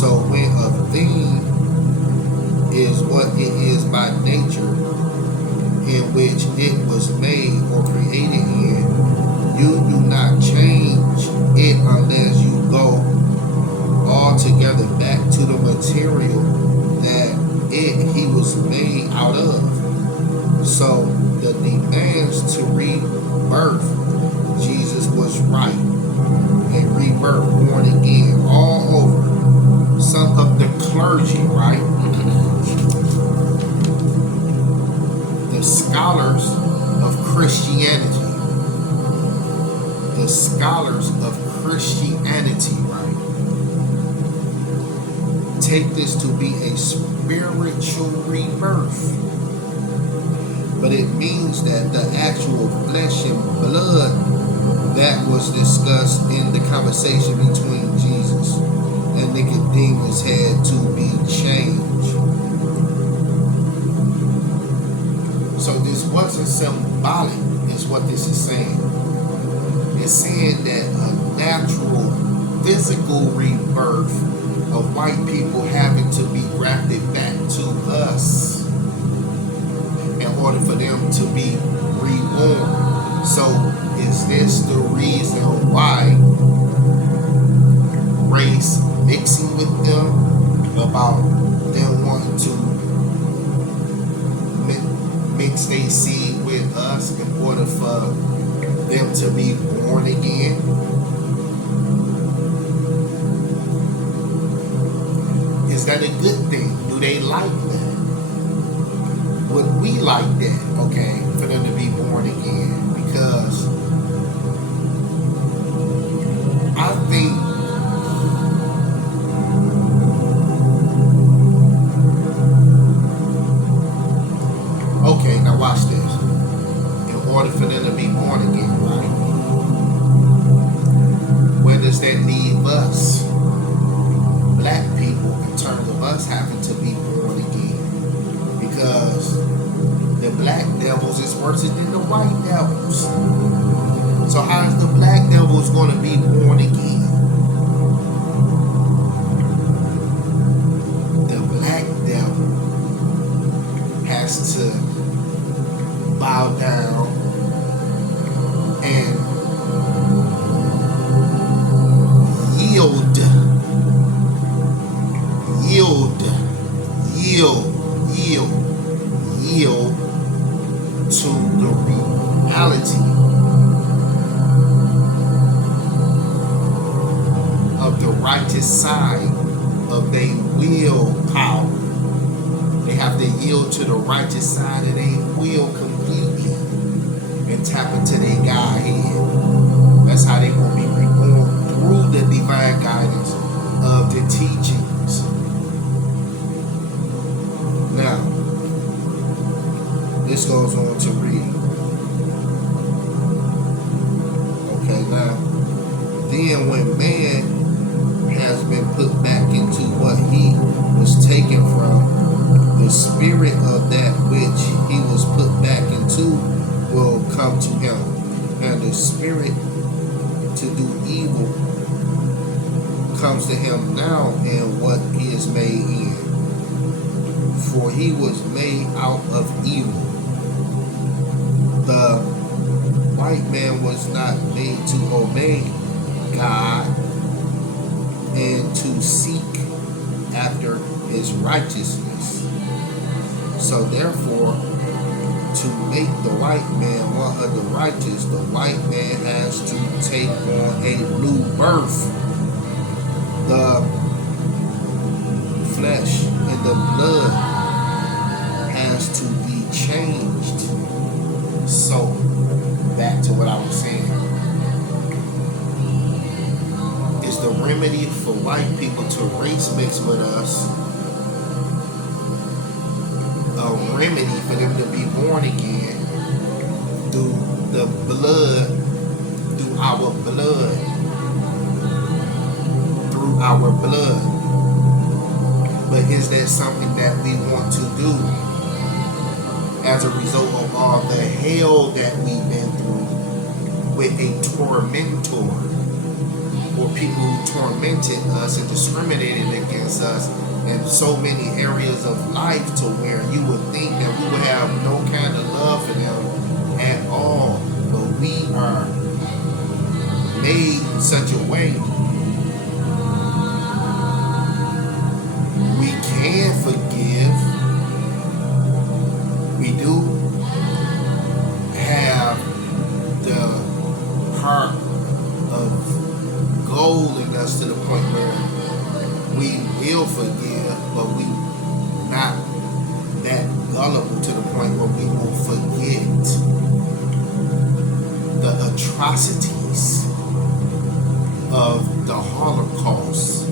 So when a thing is what it is by nature, in which it was made or created in, you do not change it unless you go altogether back to the material that he was made out of. So the demands to rebirth, Jesus was right. And rebirth, born again, all over. Some of the clergy, right? The scholars of Christianity. The scholars of Christianity, right? Take this to be a spiritual rebirth. But it means that the actual flesh and blood that was discussed in the conversation between Jesus and Nicodemus had to be changed. So this wasn't symbolic, is what this is saying. It's saying that a natural physical rebirth of white people having to be grafted back to us in order for them to be reborn. So is this the reason why race mixing with them, about them wanting to mix their seed with us in order for them to be born again? Is that a good thing? Do they like that? Would we like that, okay, for them to be born again? Because I think okay, now watch this. In order for them to be born again, right? Where does that leave us, black people, in terms of us having to be born again? Because the black devils is worse than the white devils. So how is the black devils going to be born again? The black devil has to bow down and yield to the reality of the righteous side of their willpower. They have to yield to the righteous side of their will completely and tap into their Godhead. That's how they will be reborn, through the divine guidance of the teachings. Now, this goes on to read. Okay, now, then when man has been put back into what he was taken from, the spirit of that which he was put back into will come to him. And the spirit to do evil comes to him now in what he is made in. For he was made out of evil. The white man was not made to obey God and to seek after his righteousness. So therefore, to make the white man one of the righteous, the white man has to take on a new birth. The flesh and the blood has to be changed. So, back to what I was saying. remedy for white people to race mix with us, a remedy for them to be born again through the blood, through our blood, through our blood. But is that something that we want to do as a result of all the hell that we've been through with a tormentor, or people who tormented us and discriminated against us in so many areas of life, to where you would think that we would have no kind of love for them at all? But we are made in such a way we can forgive. We do have the heart of gold in us to the point where we will forgive, but we not that gullible to the point where we will forget the atrocities of the Holocaust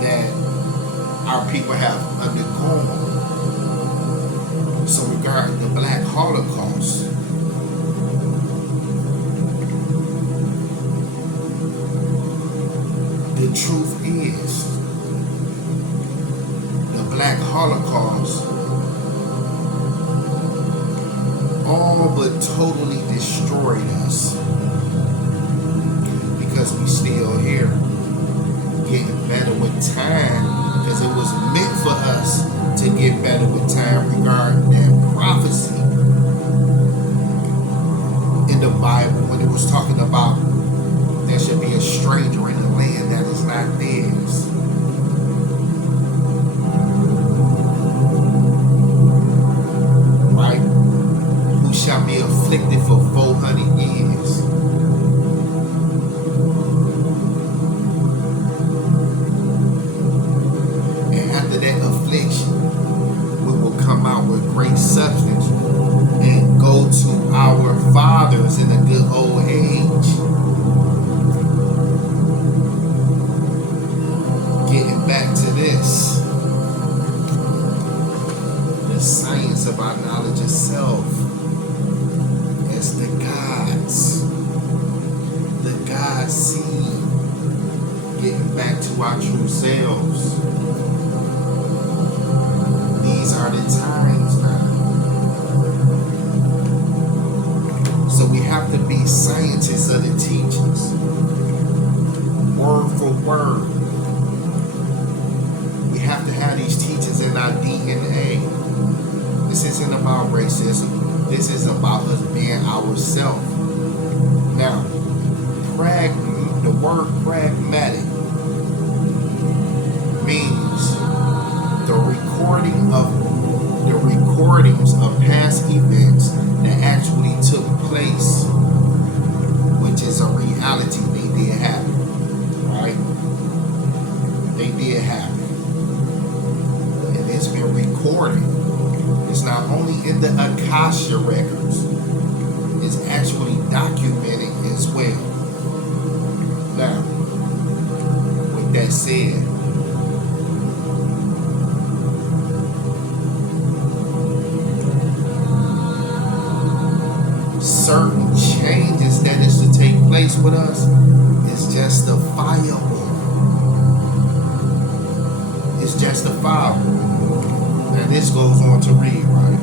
that our people have undergone. So regarding the Black Holocaust, the truth is, the Black Holocaust all but totally destroyed us, because we still here, getting better with time, because it was meant for us to get better with time regarding that prophecy in the Bible when it was talking about there should be a stranger in the land that is not theirs. Right? Who shall be afflicted for 400 years. And after that affliction, we will come out with great substance and go to our fathers in a good old age. Getting back to this, the science of our knowledge of self as the God's seed, getting back to our true selves. These are the times now. So we have to be scientists of the teachings, word for word. We have to have these teachings in our DNA. This isn't about racism. This is about us being ourselves. Now, the word pragmatic means the recordings of past events that actually took place, which is a reality. They did happen, right? They did happen, and it's been recorded. It's not only in the Akasha records, it's actually documented as well. Now, with that said, certain changes that is to take place with us is justifiable. It's justifiable. Now this goes on to read, right?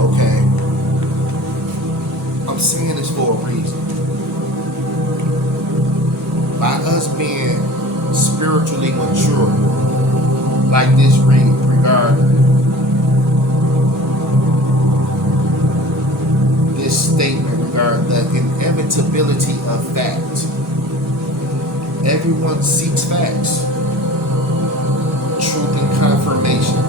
Okay. I'm saying this for a reason. By us being spiritually mature, like this read regarding this statement regarding the inevitability of fact. Everyone seeks facts, truth and confirmation.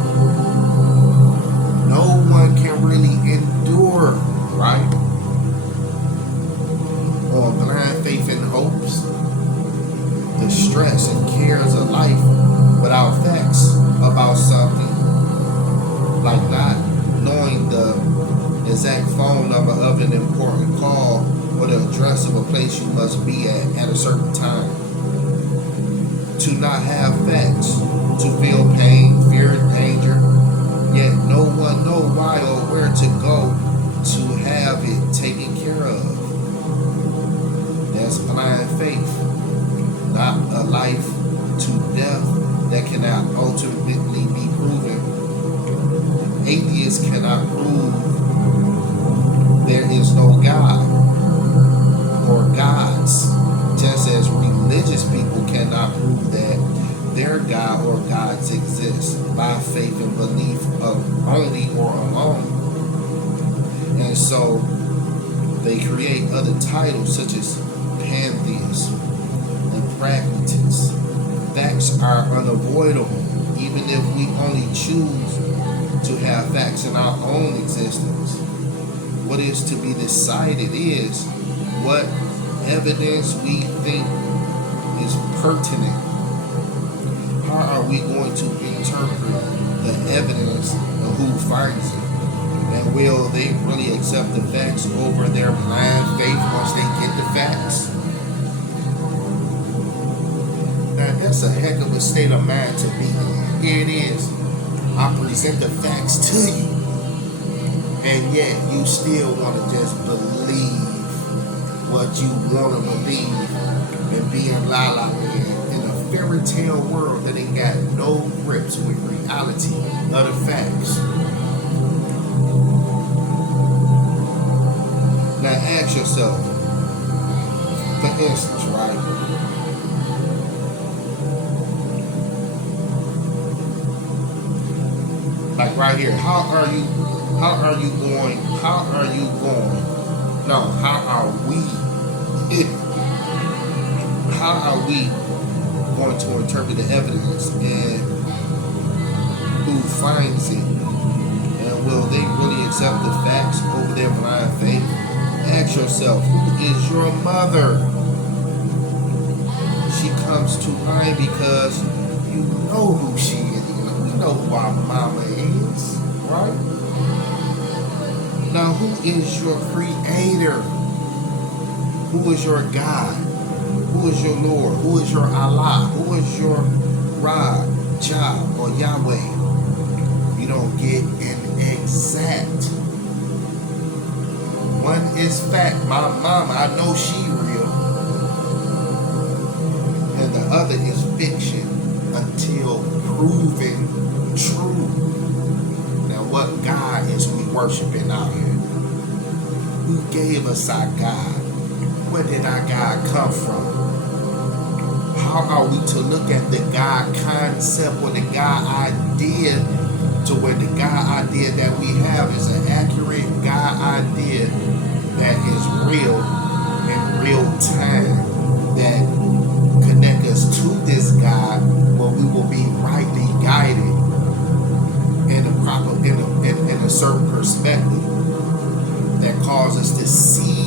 No one can really endure, right, or blind faith and hopes, the stress and cares of life without facts about something, like not knowing the exact phone number of an important call or the address of a place you must be at a certain time. To not have facts, to feel pain, fear, and danger, yet no one know why or where to go to have it taken care of. That's blind faith, not a life to death that cannot ultimately be proven. Atheists cannot prove there is no God or gods, just as religious people cannot prove that their God or gods exist by faith and belief only or alone. And so they create other titles such as pantheists and pragmatists. Facts are unavoidable, even if we only choose to have facts in our own existence. What is to be decided is what evidence we think is pertinent. How are we going to interpret the evidence and who finds it? And will they really accept the facts over their blind faith once they get the facts? Now that's a heck of a state of mind to be in. Here it is. I present the facts to you, and yet you still want to just believe what you want to believe and be in la la land in a fairy tale world that ain't got no grips with reality of the facts. Now ask yourself, for instance, right? Like right here, how are we going to interpret the evidence, and who finds it? And will they really accept the facts over their blind faith? Ask yourself, who is your mother? She comes to mind because you know who she is. We know who our mama is, right? Now, who is your creator? Who is your God? Who is your Lord? Who is your Allah? Who is your Ra, Jah, or Yahweh? You don't get an exact. One is fact. My mama, I know she real. And the other is fiction until proven true. Now, what God is we worshiping out here? Who gave us our God? Where did our God come from? How are we to look at the God concept or the God idea to where the God idea that we have is an accurate God idea that is real in real time, that connect us to this God where we will be rightly guided in a certain perspective that causes us to see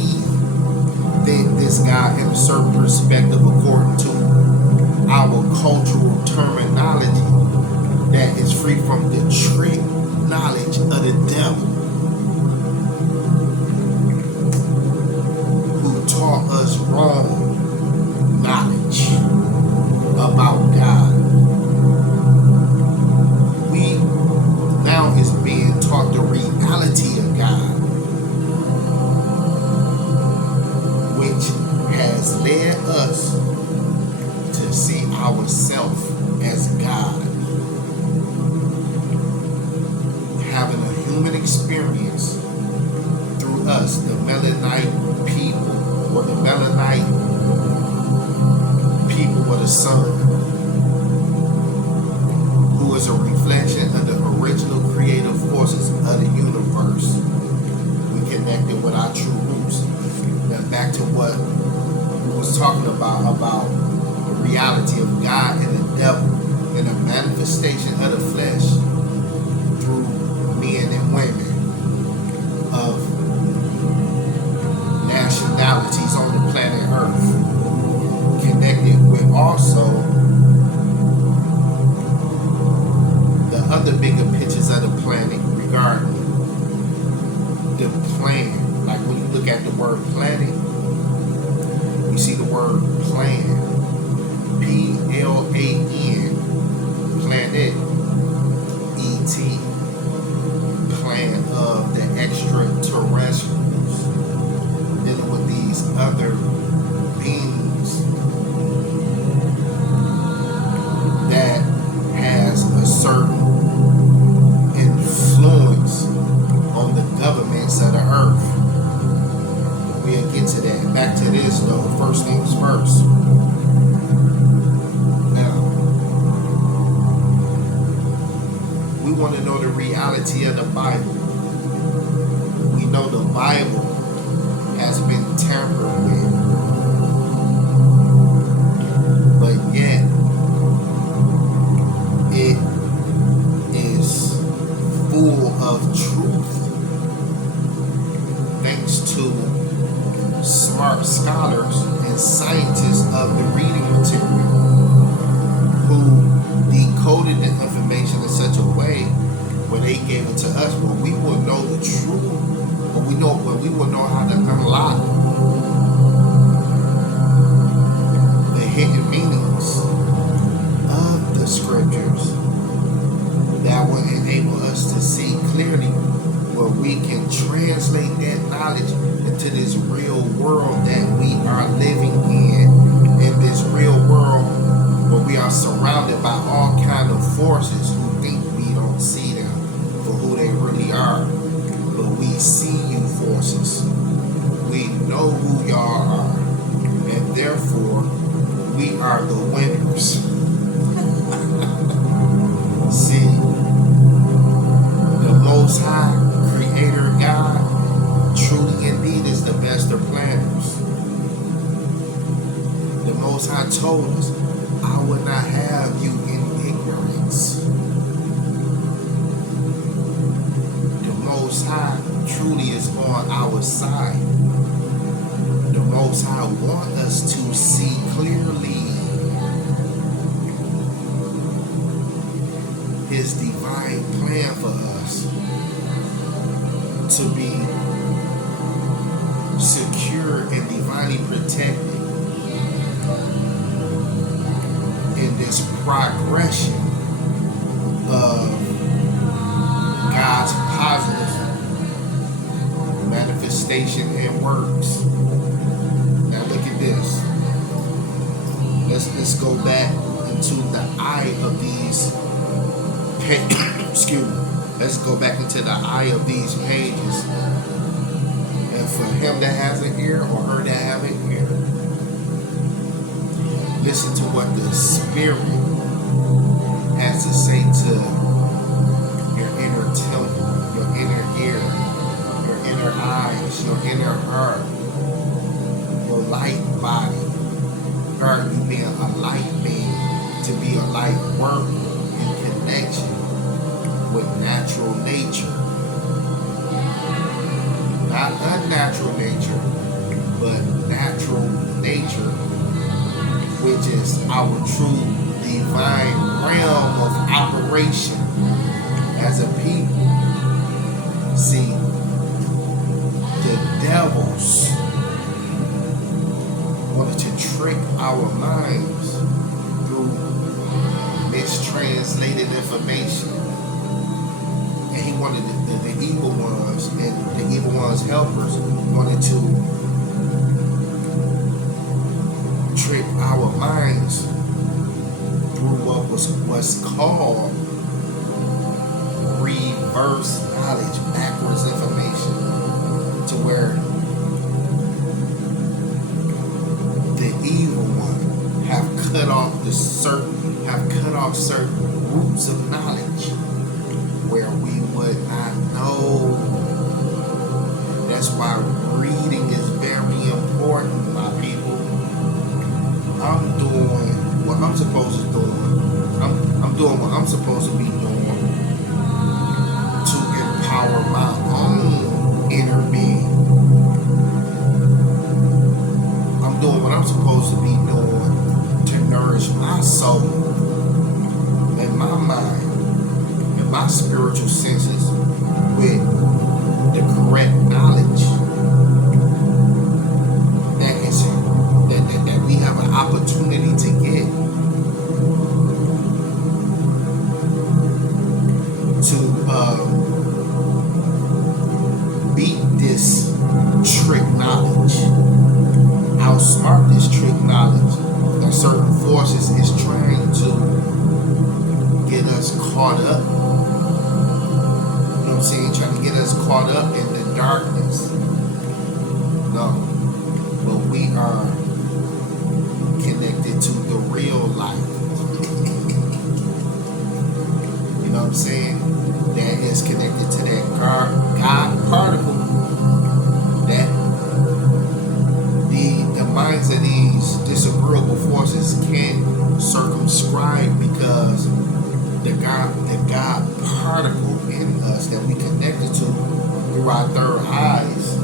this God in a certain perspective according to our cultural terminology that is free from the trick knowledge of the devil, who taught us wrong knowledge about God. We now is being taught the reality of God, which has led us to see ourselves as God, having a human experience through us, the Melanite people, or the Melanite people with a sun, who is a reflection of the original creative forces of the universe. We connected with our true roots. Now back to what we was talking about the reality of God and the devil and the manifestation of the flesh through men and women of nationalities on the planet Earth, connected with also the other bigger pictures of the planet regarding the plan. Like when you look at the word planet, We see the word plan. Plan. Planet. ET. Plan of the extraterrestrials. Dealing with these other beings that has a certain influence on the governments of the earth. We'll get to that. Back to this though. First things first. Now, we want to know the reality of the Bible. We know the Bible has been tampered with, but yet it is full of truth thanks to smart scholars and scientists of the reading material who decoded the information in such a way where they gave it to us, but we will know the truth, but we will know how to unlock the hidden meanings of the scriptures that will enable us to see clearly where we can translate that knowledge into this real world that we are living in this real world where we are surrounded by all kind of forces who think we don't see them for who they really are. But we see you forces. We know who y'all are. And therefore, we are the winners. See, the Most High Creator God truly indeed is the best of planners. The Most High told us, I would not have you in ignorance. The Most High truly is on our side. The Most High wants us to see clearly His divine plan for us to be secure and divinely protected in this progression of God's positive manifestation and works. Now look at this. Let's go back into the eye of these excuse me. Let's go back into the eye of these pages. And for him that has an ear or her that have an ear, listen to what the Spirit has to say to your inner temple, your inner ear, your inner eyes, your inner heart, your light body. Heart, you being a light being, to be a light worker in connection with natural nature. Not unnatural nature, but natural nature, which is our true divine realm of operation as a people. See, the devils wanted to trick our minds through mistranslated information. And he wanted the evil ones and the evil ones' helpers wanted to trick our minds through what was called reverse knowledge, backwards information, to where the evil one have cut off certain roots of knowledge where we would not know. That's why reading is very important, my people. I'm doing what I'm supposed to do. I'm doing what I'm supposed to be doing to empower my own inner being. I'm doing what I'm supposed to be doing to nourish my soul and my mind and my spiritual senses with the correct knowledge that this trick knowledge, outsmart this trick knowledge that certain forces is trying to get us caught up. You know what I'm saying? Trying to get us caught up in the darkness. No. But we are connected to the real light. You know what I'm saying? That is connected to that God particle. That the minds of these disagreeable forces can't circumscribe, because the God particle in us that we connected to through our third eyes,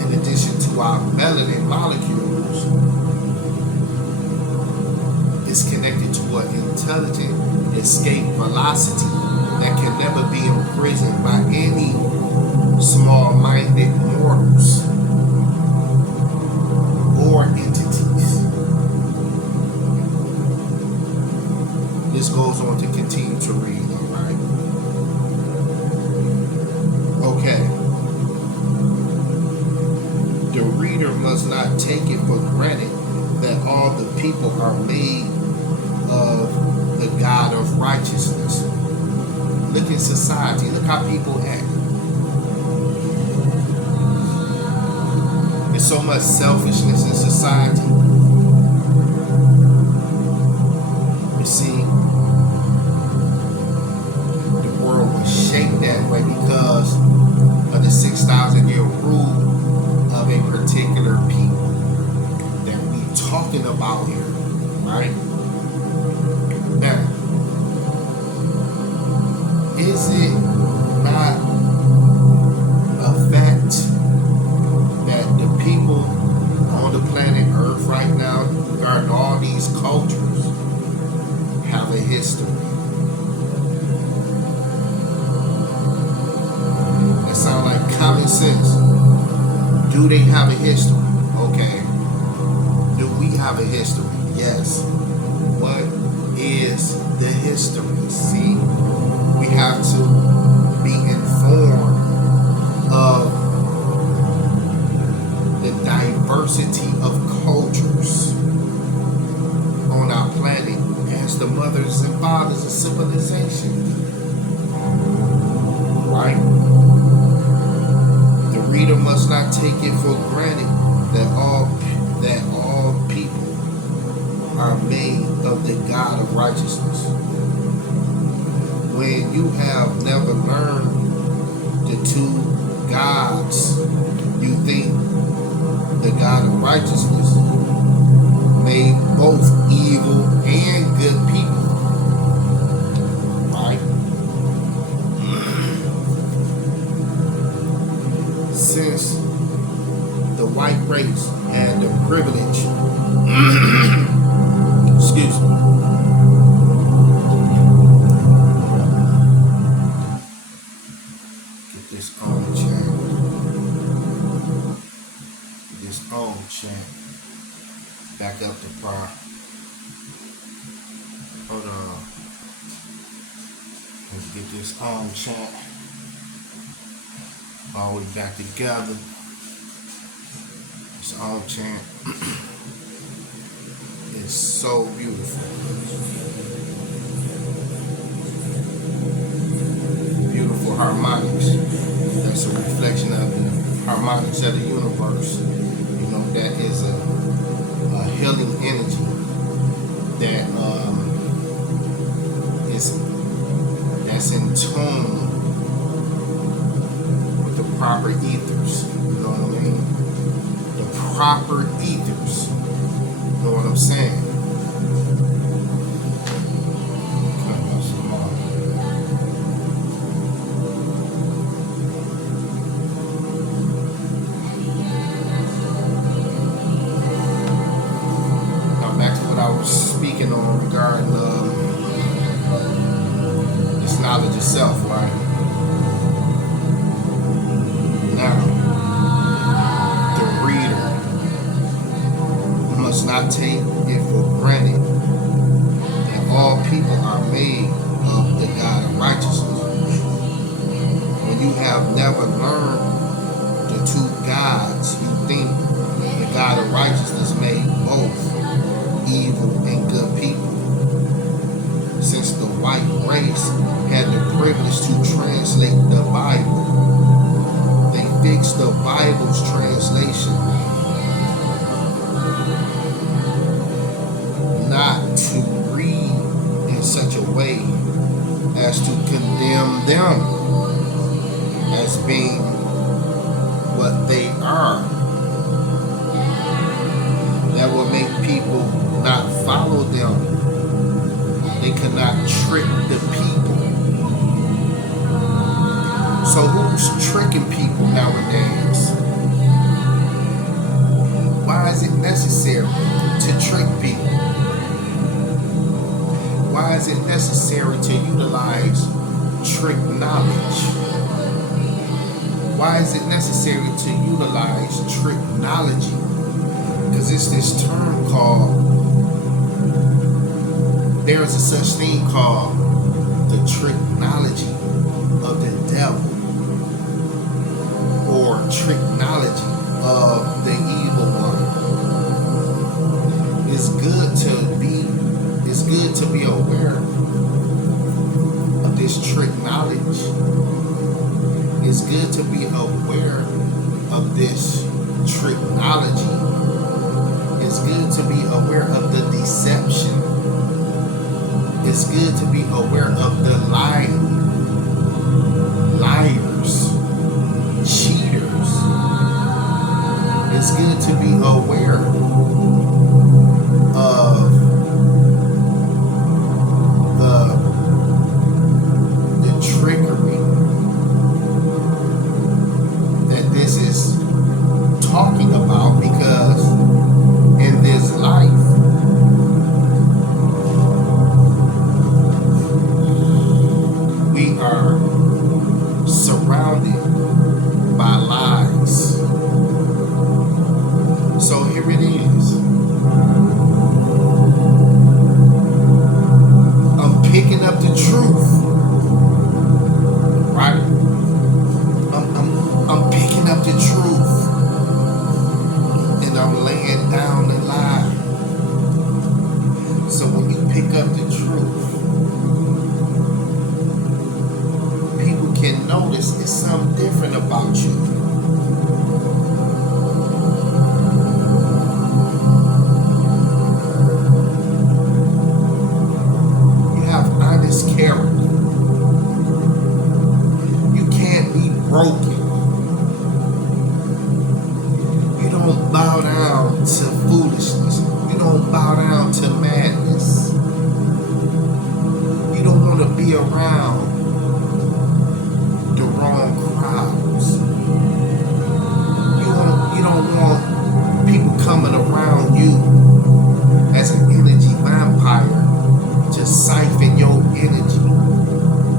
in addition to our melanin molecules, is connected to an intelligent escape velocity that can never be imprisoned by any small-minded mortals or entities. This goes on to continue to read, alright? Okay. The reader must not take it for granted that all the people are made of the God of righteousness. Look at society. Look how people act. There's so much selfishness in society. You see, the world was shaped that way because of the 6,000-year rule of a particular people that we talking about here, right? Now, is it not a fact that the people on the planet Earth right now, regarding all these cultures, have a history? That sounds like common sense. Do they have a history? Okay. Do we have a history? Yes. What is the history? See, we have to be informed of the diversity of cultures on our planet as the mothers and fathers of civilization. Right? The reader must not take it for granted that all people are made of the God of righteousness. When you have never learned the two gods, you think the God of righteousness made both evil and good people. Right? Since the white race had the privilege, excuse me, get this on chat. Get this on chat. Back up the bar. Hold on. Let's get this on chat. All the way back together. This on chant is so beautiful. Beautiful harmonics. That's a reflection of the harmonics of the universe. You know, that is a healing energy that that's in tune with the proper ethers. You know what I mean? The proper ethers. You know what I'm saying? Now back to what I was speaking on regarding this knowledge itself, right? Now, the reader must not take it for granted that all people are made of the God of righteousness. When you have never learned two gods. You think the God of righteousness made both evil and good people. Since the white race had the privilege to translate the Bible, they fixed the Bible's translation not to read in such a way as to condemn them as being what they are. That will make people not follow them. They cannot trick the people. So who's tricking people nowadays? Why is it necessary to trick people? Why is it necessary to utilize trick knowledge? Why is it necessary to utilize tricknology? Because it's this term called, there is a such thing called the tricknology of the devil, or tricknology of the evil one. It's good to be aware of this trick knowledge. It's good to be aware of this tricknology. It's good to be aware of the deception. It's good to be aware of the liars, cheaters. It's good to be aware of the trickery that this is talking about, because in this life we are surrounded by lies. So here it is. I'm picking up the truth, right? I'm picking up the truth, and I'm laying down the lie. So when you pick up the truth, people can notice there's something different about you. Character. You can't be broken. You don't bow down to foolishness. You don't bow down to madness. You don't want to be around the wrong crowds. You don't want people coming around you as an energy vampire to siphon your energy,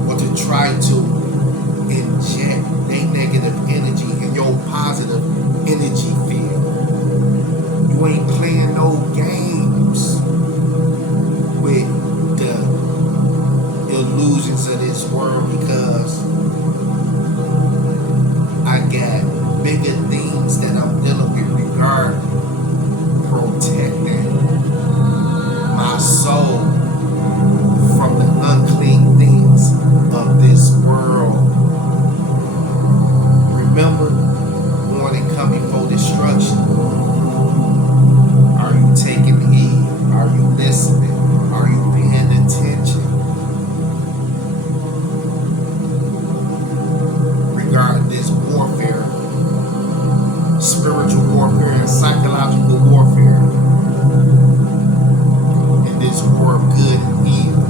or to try to inject their negative energy in your positive energy field. You ain't playing no games with the illusions of this world, because I got bigger things that I'm dealing with regarding protecting my soul from the unclean things of this world. Remember, warning coming before destruction. Are you taking heed? Are you listening? Are you paying attention? Regarding this warfare, spiritual warfare and psychological warfare, in this war of good and evil.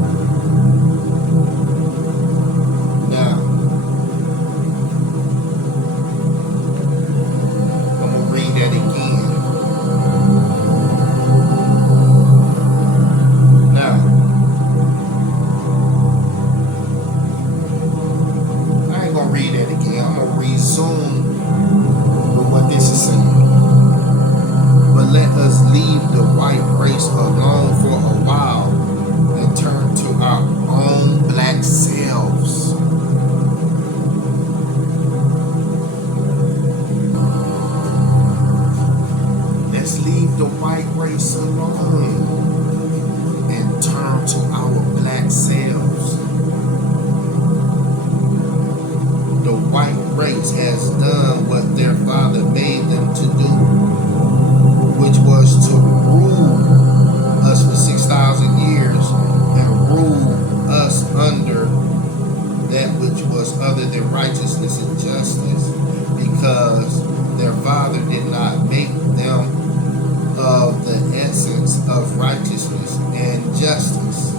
Let us leave the white race alone for a while and turn to Christ alone and turn to our black selves. The white race has done what their father made them to do, which was to rule us for 6,000 years and rule us under that which was other than righteousness and justice, because their father did not make them of the essence of righteousness and justice.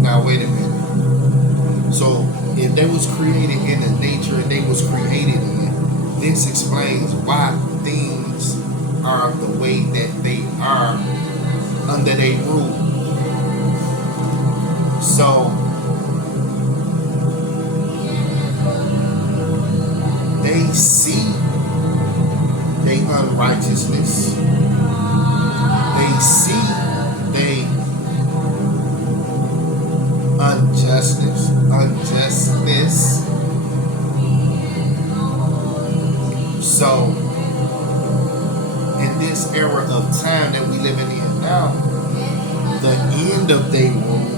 Now wait a minute. So if they was created in the nature and they was created in, this explains why things are the way that they are under their rule. So they see they unrighteousness. They see they unjustness. So in this era of time that we living in now, the end of their rule,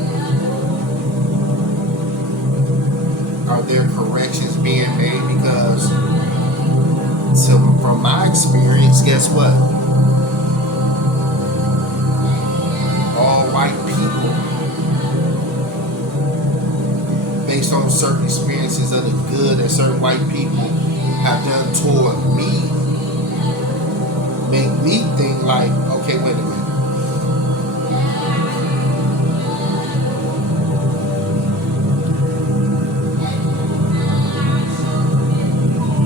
are there corrections being made? Because from my experience, guess what? All white people, based on certain experiences of the good that certain white people have done toward me, make me think like, okay, wait a minute.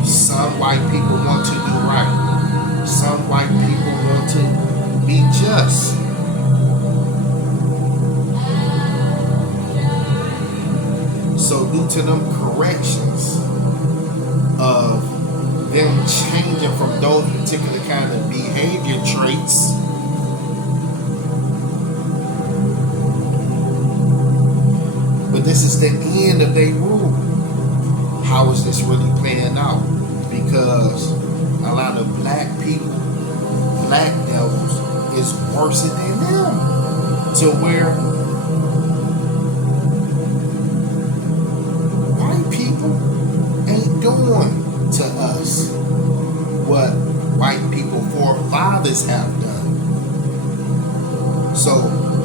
Some white people want to do right. Some white people want to be just. So due to them corrections of them changing from those particular kind of behavior traits, but this is the end of their rule. How is this really playing out? Because a lot of black people, black devils, is worse than them. To where white people ain't doing to us what white people forefathers have done. So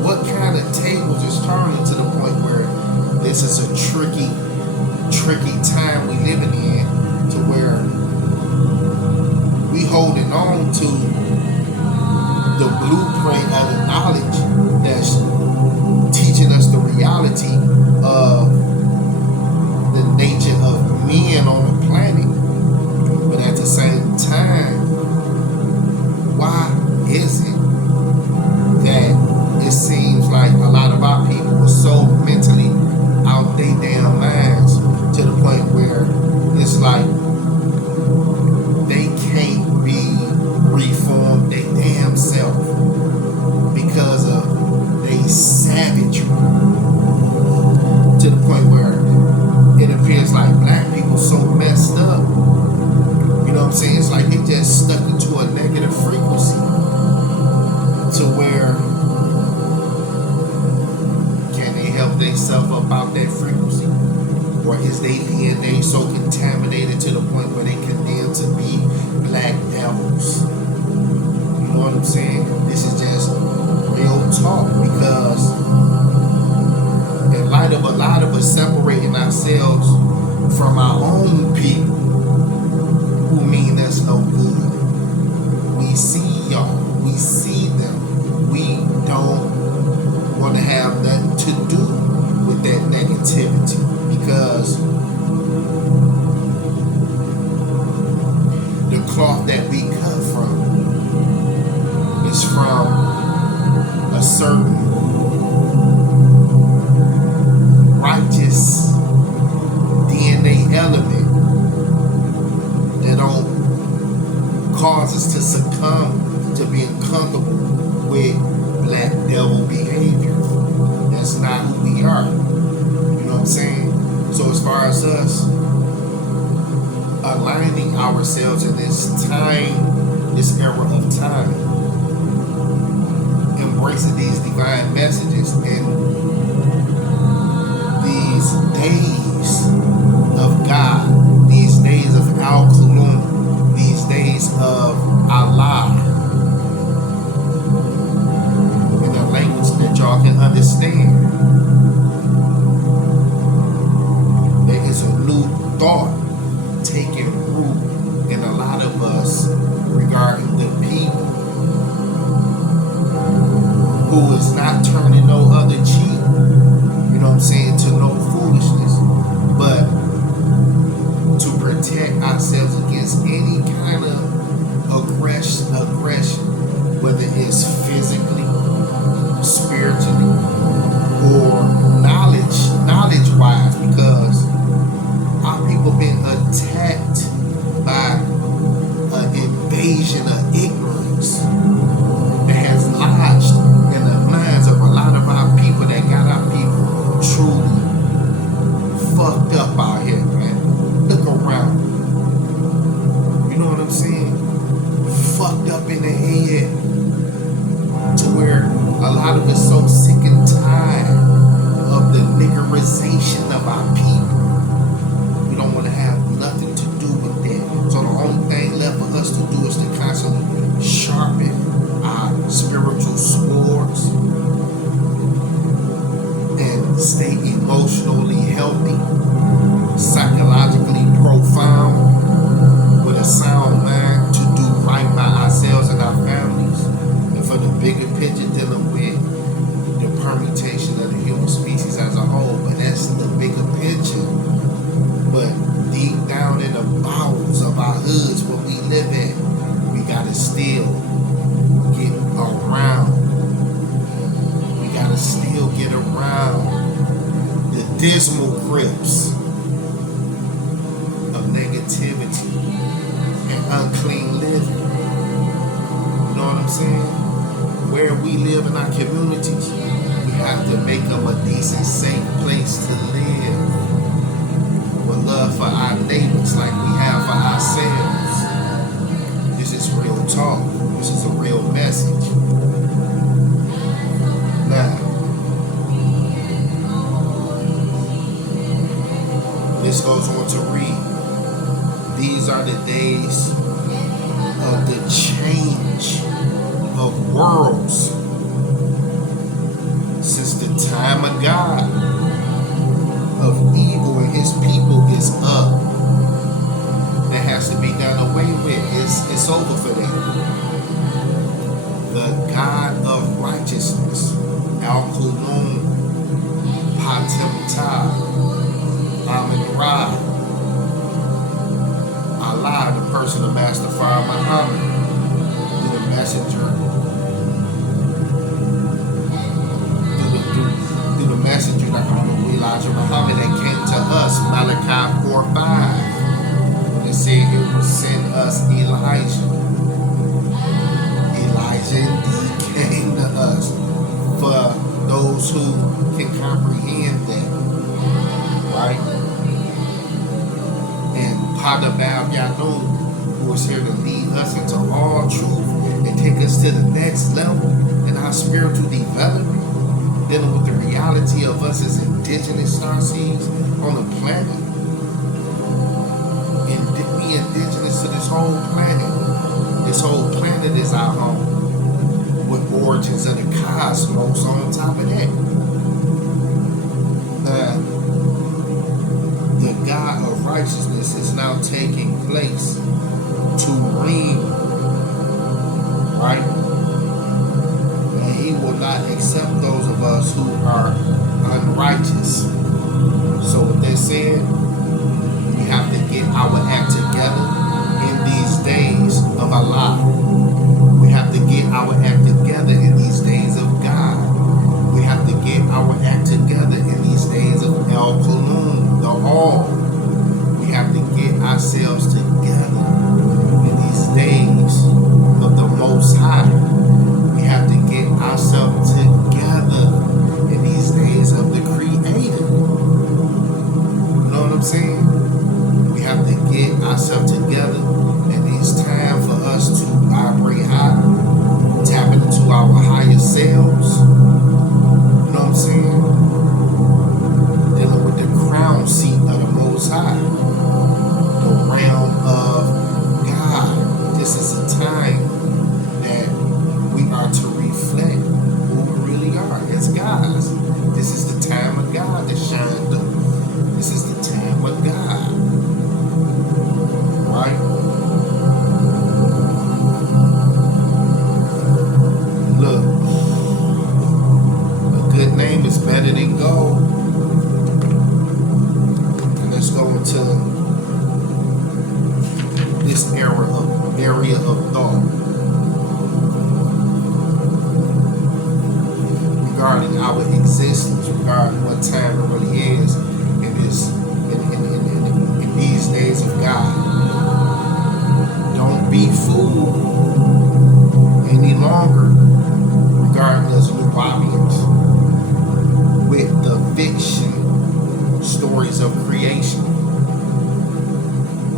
what kind of tables is turning to the point where this is a tricky time we living in, to where we holding on to the blueprint of the knowledge that's teaching us the reality of the nature of men on the planet. But at the same time, why is it that it seems like a lot of our people are so mentally out their damn minds, to the point where it's like they can't be reformed their damn self because of they savagery, to the point where it appears like black people so messed up. You know what I'm saying? It's like they just stuck into a negative frequency, to where can they help themselves up out that frequency? Or is their DNA so contaminated to the point where they condemn to be black devils? You know what I'm saying? This is just real talk, because in light of a lot of us separating ourselves from our own people who mean us no good. We see y'all, we see them. We don't want to have nothing to do with that negativity, because the cloth that we cut from is from a certain righteous DNA element that don't cause us to succumb to being comfortable with black devil behavior. That's not who we are. You know what I'm saying? So as far as us aligning ourselves in this time, this era of time, embracing these divine messages in these days of God, these days of Al Kulum, these days of Allah, in a language that y'all can understand. There is a new thought taking root in a lot of us regarding the people, who is not turning no other cheek, you know what I'm saying, to no foolishness, but to protect ourselves against any kind of aggression, whether it's physically, spiritually, or knowledge-wise, because our people been attacked by an invasion of ignorance that has lodged in the minds of a lot of our people, that got our people truly fucked up out here, man. Look around. You know what I'm saying? Fucked up in the head, to where a lot of us so sick and tired of the niggerization of our people. We don't want to have nothing to do with that. So the only thing left for us to do is to constantly sharpen our spiritual swords and stay emotionally healthy, psychologically profound, with a sound mind to do right by ourselves and our families, and for the bigger picture, dealing with the permutation of the human species as a whole. But that's the bigger picture. But deep down in the bowels of our hoods where we live at, we gotta still get around. We gotta still get around the dismal grips of negativity and unclean living. You know what I'm saying? Where we live in our communities, we have to make them a decent, safe place to live, with love for our neighbors like we have for ourselves. This is real talk. This is a real message. Now, this goes on to read, these are the days of the change of worlds since the time of God, of evil and his people is up. That has to be done away with. It's over for them. The God of righteousness, Al Kulum, Patem Ta, Amin Ra, Allah, the person of Master Fire Muhammad, through the messenger, through the messenger that Elijah Muhammad, that came to us, Malachi 4:5. It said it would send us Elijah. Elijah indeed came to us, for those who can comprehend that, right? And Padabab Yanun, who is here to lead us into all truth and take us to the next level in our spiritual development, dealing with the reality of us as indigenous starseeds on the planet. And we indigenous to this whole planet. This whole planet is our home, with origins of the cosmos on top of that. The God of righteousness is now taking place to reign, right? And he will not accept those of us who are unrighteous. So with that said, we have to get our act together in these days of Allah. We have to get our act together in these days of God. We have to get our act together in these days of El Kulum, the All. We have to get ourselves together in these days of the Most High. We have to get ourselves together in these days of the Creator. You know what I'm saying? this area of thought regarding our existence, regarding what time it really is in this in these days of God. Don't be fooled any longer regarding us Nubians with the fiction stories of creation.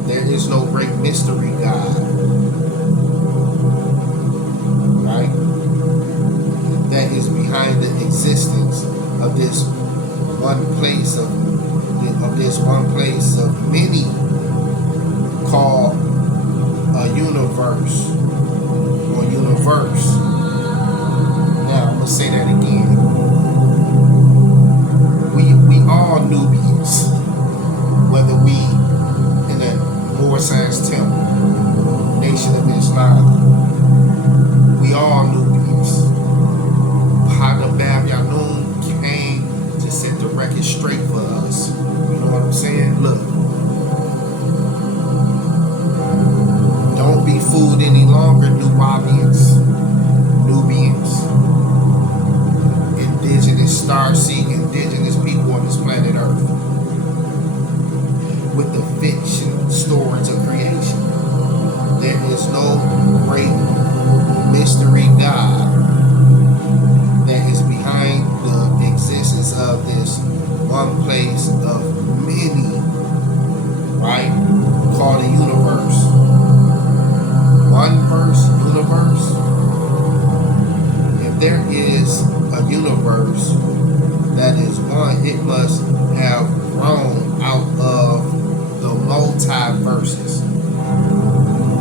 There is no great mystery God, right? That is behind the existence of this one place of many called a universe or universe. Now I'm gonna say that again. We all Nubians, whether we in a Moor Science Temple, Nation of Islam, we all Nubians. Bab Yanun came to set the record straight for us. You know what I'm saying? Look, don't be fooled any longer, Nubians, indigenous starseed, indigenous people on this planet Earth, with the fiction stories of creation. There is no great mystery God that is behind the existence of this one place of many, right? Called a universe. One verse, universe. If there is a universe that is one, it must have grown out of the multiverses.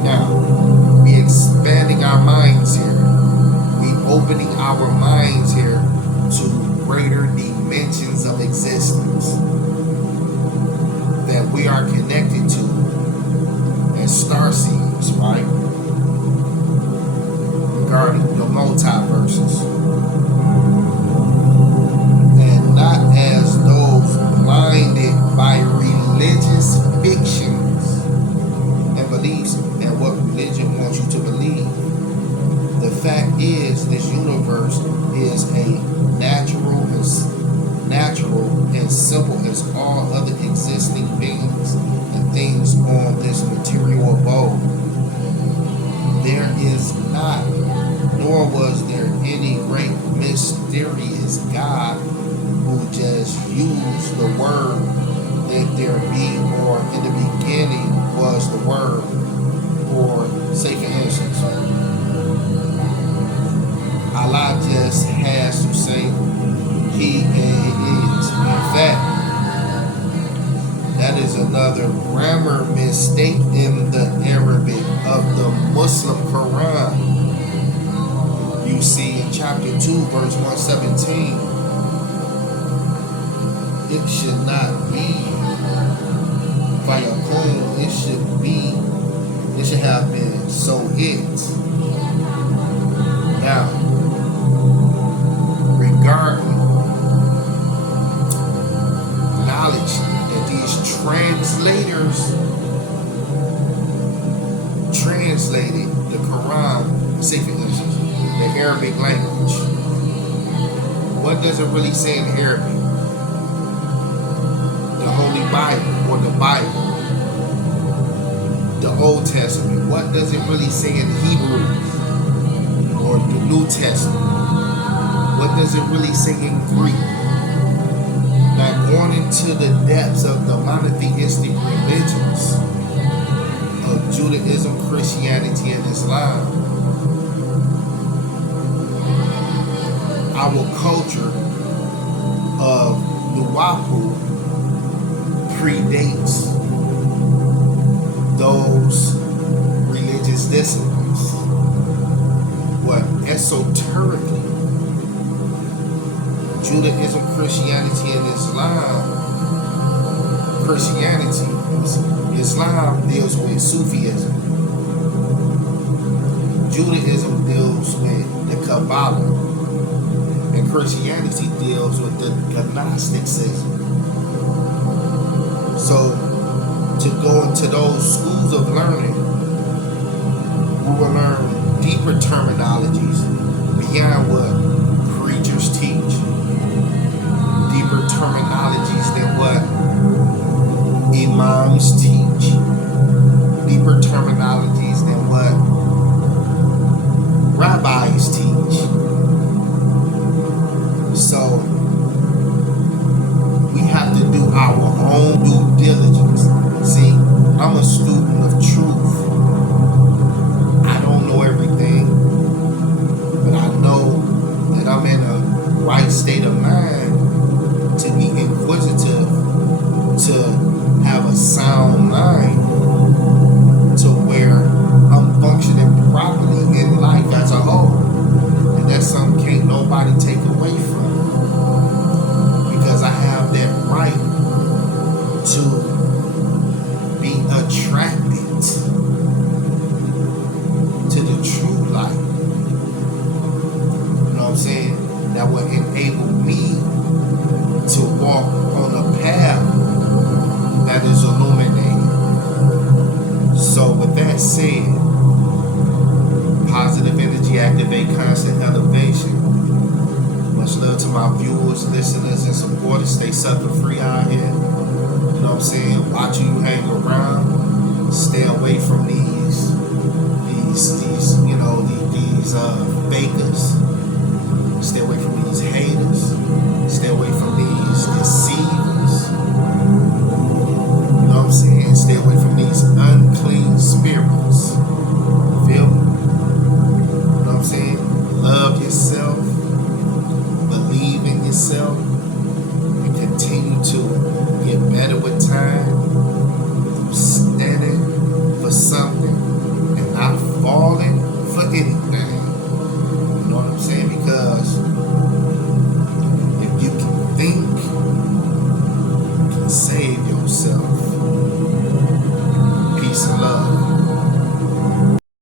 Now, we expanding our minds here. We opening our minds here to greater dimensions of existence that we are connected to as starseeds, right? Regarding the multiverses. And not as those blinded by religious fictions and beliefs and what religion wants you to believe. The fact is, this universe is a natural and simple as all other existing beings and things on this material abode. There is not, nor was there any great mysterious God who just used the word "let there be," or in the beginning was the word, or say for instance, Allah just has to say He and it is. In fact, that is another grammar mistake in the Arabic of the Muslim Quran. You see in chapter 2, verse 117, it should not be Fayakun, it should have been so it. Now, regarding knowledge that these translators translated the Quran, say for instance, the Arabic language. What does it really say in Arabic? The Holy Bible or the Bible, the Old Testament. What does it really say in Hebrew or the New Testament? What does it really say in Greek? Now, going into the depths of the monotheistic religions of Judaism, Christianity, and Islam, our culture of Nuwapu predates those religious disciplines. What esoterically Judaism, Christianity, and Islam deals with Sufism. Judaism deals with the Kabbalah, and Christianity deals with the Gnosticism. So, to go into those schools of learning deeper terminologies beyond what preachers teach, deeper terminologies than what imams teach, deeper terminologies than what rabbis teach. So we have to do our own due diligence. See, I'm a student of truth. I don't know everything, but I know that I'm in a right state of mind to be inquisitive, to have a sound mind, to where I'm functioning properly in life as a whole. And that's something can't nobody take away from me, because I have that right to be attracted to the true light. You know what I'm saying? That will enable me to walk on a path that is illuminated. So with that said, positive energy activate constant elevation. Much love to my viewers, listeners, and supporters. Stay sucker free out here. You know what I'm saying? Watching you hang around. Stay away from these you know, these fakers. Stay away from these haters. Stay away from these deceivers. You know what I'm saying? Stay away from these unclean spirits. Feel me? You know what I'm saying? Love yourself. Believe in yourself. And continue to get better with time. Standing for something and not falling for anything.